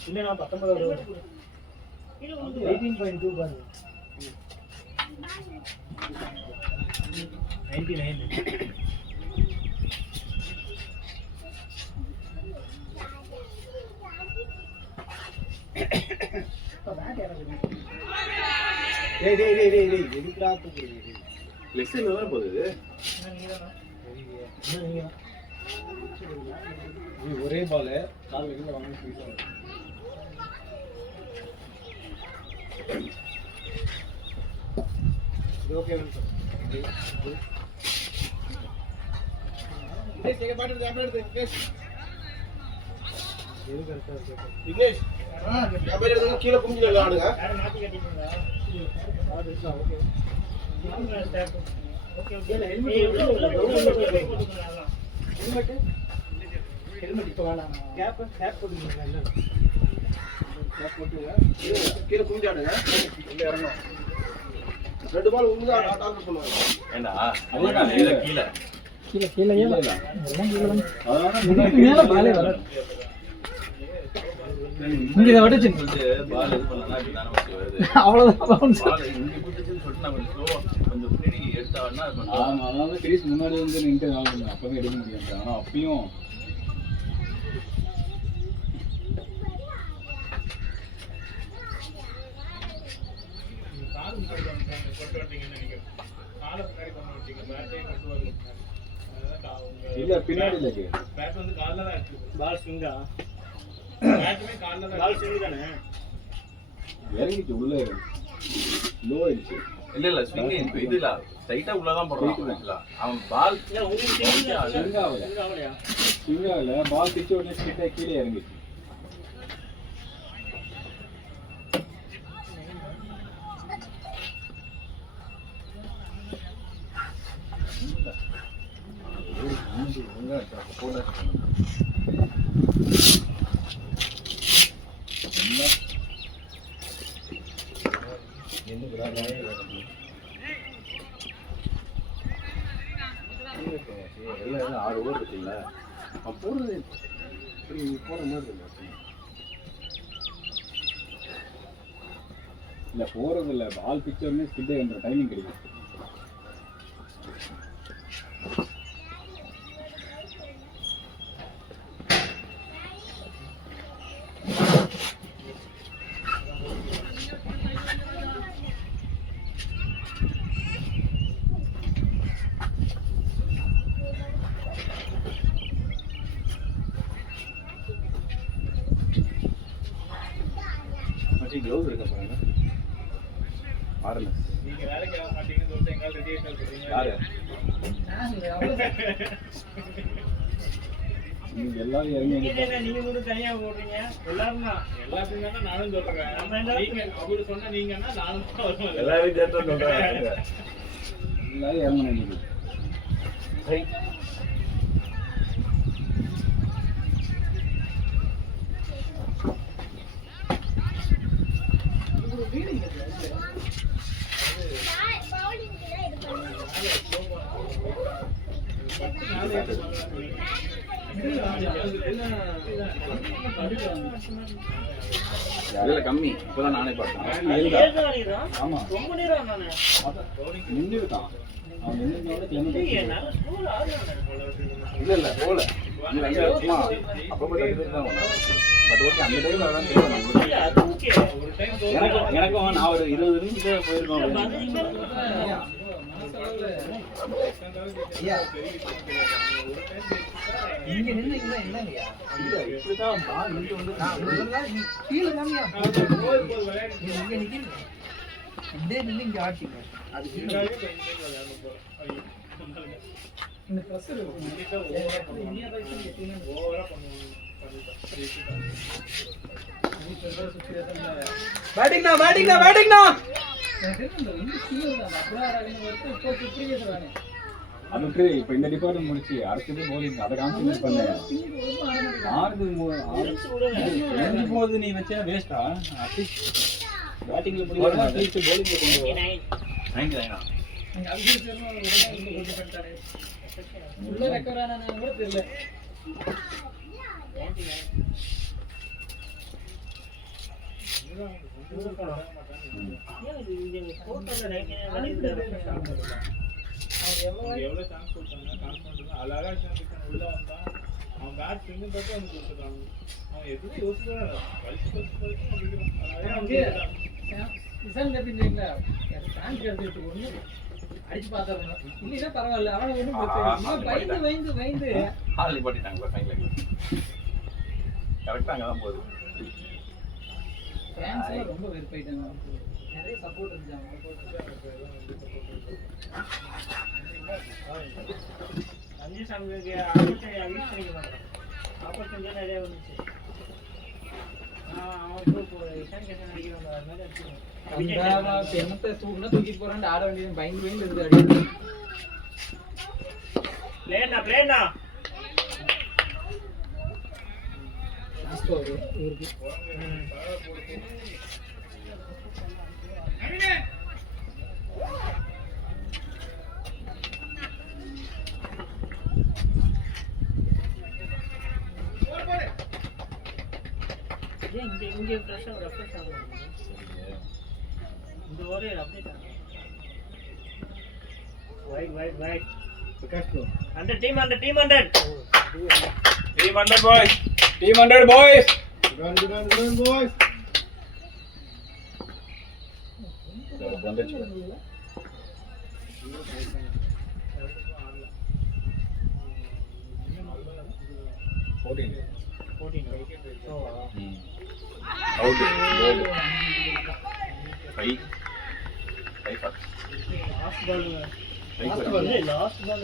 இல்ல நான் 19 18.2 பாருங்க. எதுக்குடா தூக்குறீங்க? லெக் சைடுல தான் போகுது இது. ஒரே பால் கால் வெளியில வாங்கி போயிட்டாங்க. இது ஓகே சார். விக்னேஷ் கீழே குமிஞ்சு ஆடுங்க. ஹெல்மெட் இப்போ வேணாம். கேப் போட்டுருக்கீங்களா? கீழே குமிஞ்சு ஆடுங்க. இறங்கணும். 2 பால் உங்க டார்கெட் பண்ணுவாங்க. ஏண்டா அதுதான் நேரா கீழே கீழே கீழே இல்ல மேல பாலே வர இங்க இத வடச்சு சொல்லிட்டு பால் இது பண்ணலாம் அப்படி தான வருது. அவ்வளவுதான் பவுன்ஸ். பால் இங்க குட்டிச்சுன்னு சொல்லிட்டு நம்ம ஸ்லோவா கொஞ்சம் பின்னாடி எடுத்தான்னா அது பண்ணுவோம். ஆமா, அதனால கிரீஸ் முன்னாடி வந்து நின்று ஆள் பண்ணேன். அப்பவே எடுக்க முடியாது. ஆனா அப்பயும் இல்ல பின்னாடி இல்ல பால் ஸ்விங்கா பால் ஸ்விங் தானே இறங்கிட்டு உள்ள லோ ஆயிடுச்சு. இல்ல இல்ல ஸ்விங் இது இல்ல ஸ்ட்ரைட்டா உள்ள தான் போறான். அவன் பால் உங்களுக்கு தெரியுதா? ஸ்விங் ஆகல. ஸ்விங் ஆகலையா? ஸ்விங் ஆகல. பால் பிச்ச உடனே ஸ்ட்ரைட்டா கீழே இறங்கிச்சு. எல்லாம் 6 ஓவர் இருக்குல்ல போடுறது போற மாதிரி இல்லை. இல்ல போறது இல்ல. பால் பிச்ச உடனே ஸ்கிட் என்ற டைமிங் கிடைக்கும். க்ளவுஸ் இருக்கா பாருங்க. ஆர்எல்எஸ் நீங்க வேலைக்கு ஆக மாட்டீங்கன்னு சொல்லிட்டு எங்கால ரெடி ஆயிட்டு இருக்கீங்க. யாரு நீங்க எல்லாரும் இறங்கி நீங்க மட்டும் தனியா போடுறீங்க எல்லாரும் தான். எல்லாத்துக்கும் தானே நானும் சொல்றேன். நம்ம என்ன நீங்க அவரு சொன்னா நீங்கன்னா நானும் தான் வருவேன். எல்லாரும் சேர்த்து சொல்றாங்க. எல்லாரும் இறங்கணும். இல்ல கம்மி இப்பதான் நானே பார்த்தேன். ஆமா ரொம்ப நேரம் நானு நின்றுட்டான். அவன் நின்றதோட கிளம்பி ஸ்கூல் ஆடுறாங்க. இல்ல போல நீங்க அங்க சும்மா அப்பப்போ தான் பட் ஓகே அந்த டைம்ல தான் தேவை. அது ஓகே. ஒரு டைம் எனக்கும் நான் ஒரு 20 நிமிஷம் போயிருக்கோம். இங்க நின்னீங்கன்னா என்னங்கயா? இல்ல இப்படிதான் பால் நின்று வந்து கீழே தானயா? விளையாடி இங்க நிக்கிறீங்க. இதே நின்னு இங்க ஆட்டிங்க. அது கீழே இந்த பிரஷர் பேட்டிங்னா அதுக்கு இப்ப இந்த டிபார்ட்மெண்ட் முடிச்சு அடுத்தது போலிங் அதை கான்சென்ட்ரேட் பண்ண ஆறுது போது நீ வச்சா வேஸ்டா. அட்லீஸ்ட் பேட்டிங்ல போய் அட்லீஸ்ட் போலிங்ல கொண்டு வா. உள்ள ரெக்கவர் ஆனா கூட தெரியல. ஏன் இது போட்டோல ரைட் எவ்வளவு சான்ஸ் கொடுத்தாங்க கான்ஃபிடன்ட் அழகா சான்ஸ் உள்ள வந்தா அவன் பேட் ஸ்விங் பண்ணி அவனுக்கு கொடுத்துட்டாங்க அவன் எதுவும் யோசிக்கல ரிசல்ட் எப்படிங்களா சான்ஸ் எடுத்துட்டு ஒண்ணு அடிச்சு பார்த்தறோம் இல்லைன்னா பரவாயில்ல அவன ஒண்ணும் பிரச்சனை வைந்து வைந்து ஆளி போட்டுட்டாங்க ஃபைனல் கரெக்டா அங்க தான் போகுது ஃபேன்ஸ் ரொம்ப வெறுப்பாயிட்டாங்க நிறைய சப்போர்ட் இருந்தாங்க அஞ்சு சாமிக்கு ஆப்பர்ச்சுனிட்டி நிறைய வந்துச்சு தூக்கிட்டு போறான் ஆட வேண்டியது பயந்து பயந்து இருக்கு அடி பிளேனா இங்கே ஃப்ரெஷ்ஷாக ரெஃப்ரெஷ் ஆகும் இந்த ஒரே அப்டேட் ஆகும் வைட் Prakash bro team 100 boys team 100 boys Good boys. வந்துச்சு 14 அவுட் கோல் 5 லாஸ்ட் பால் அது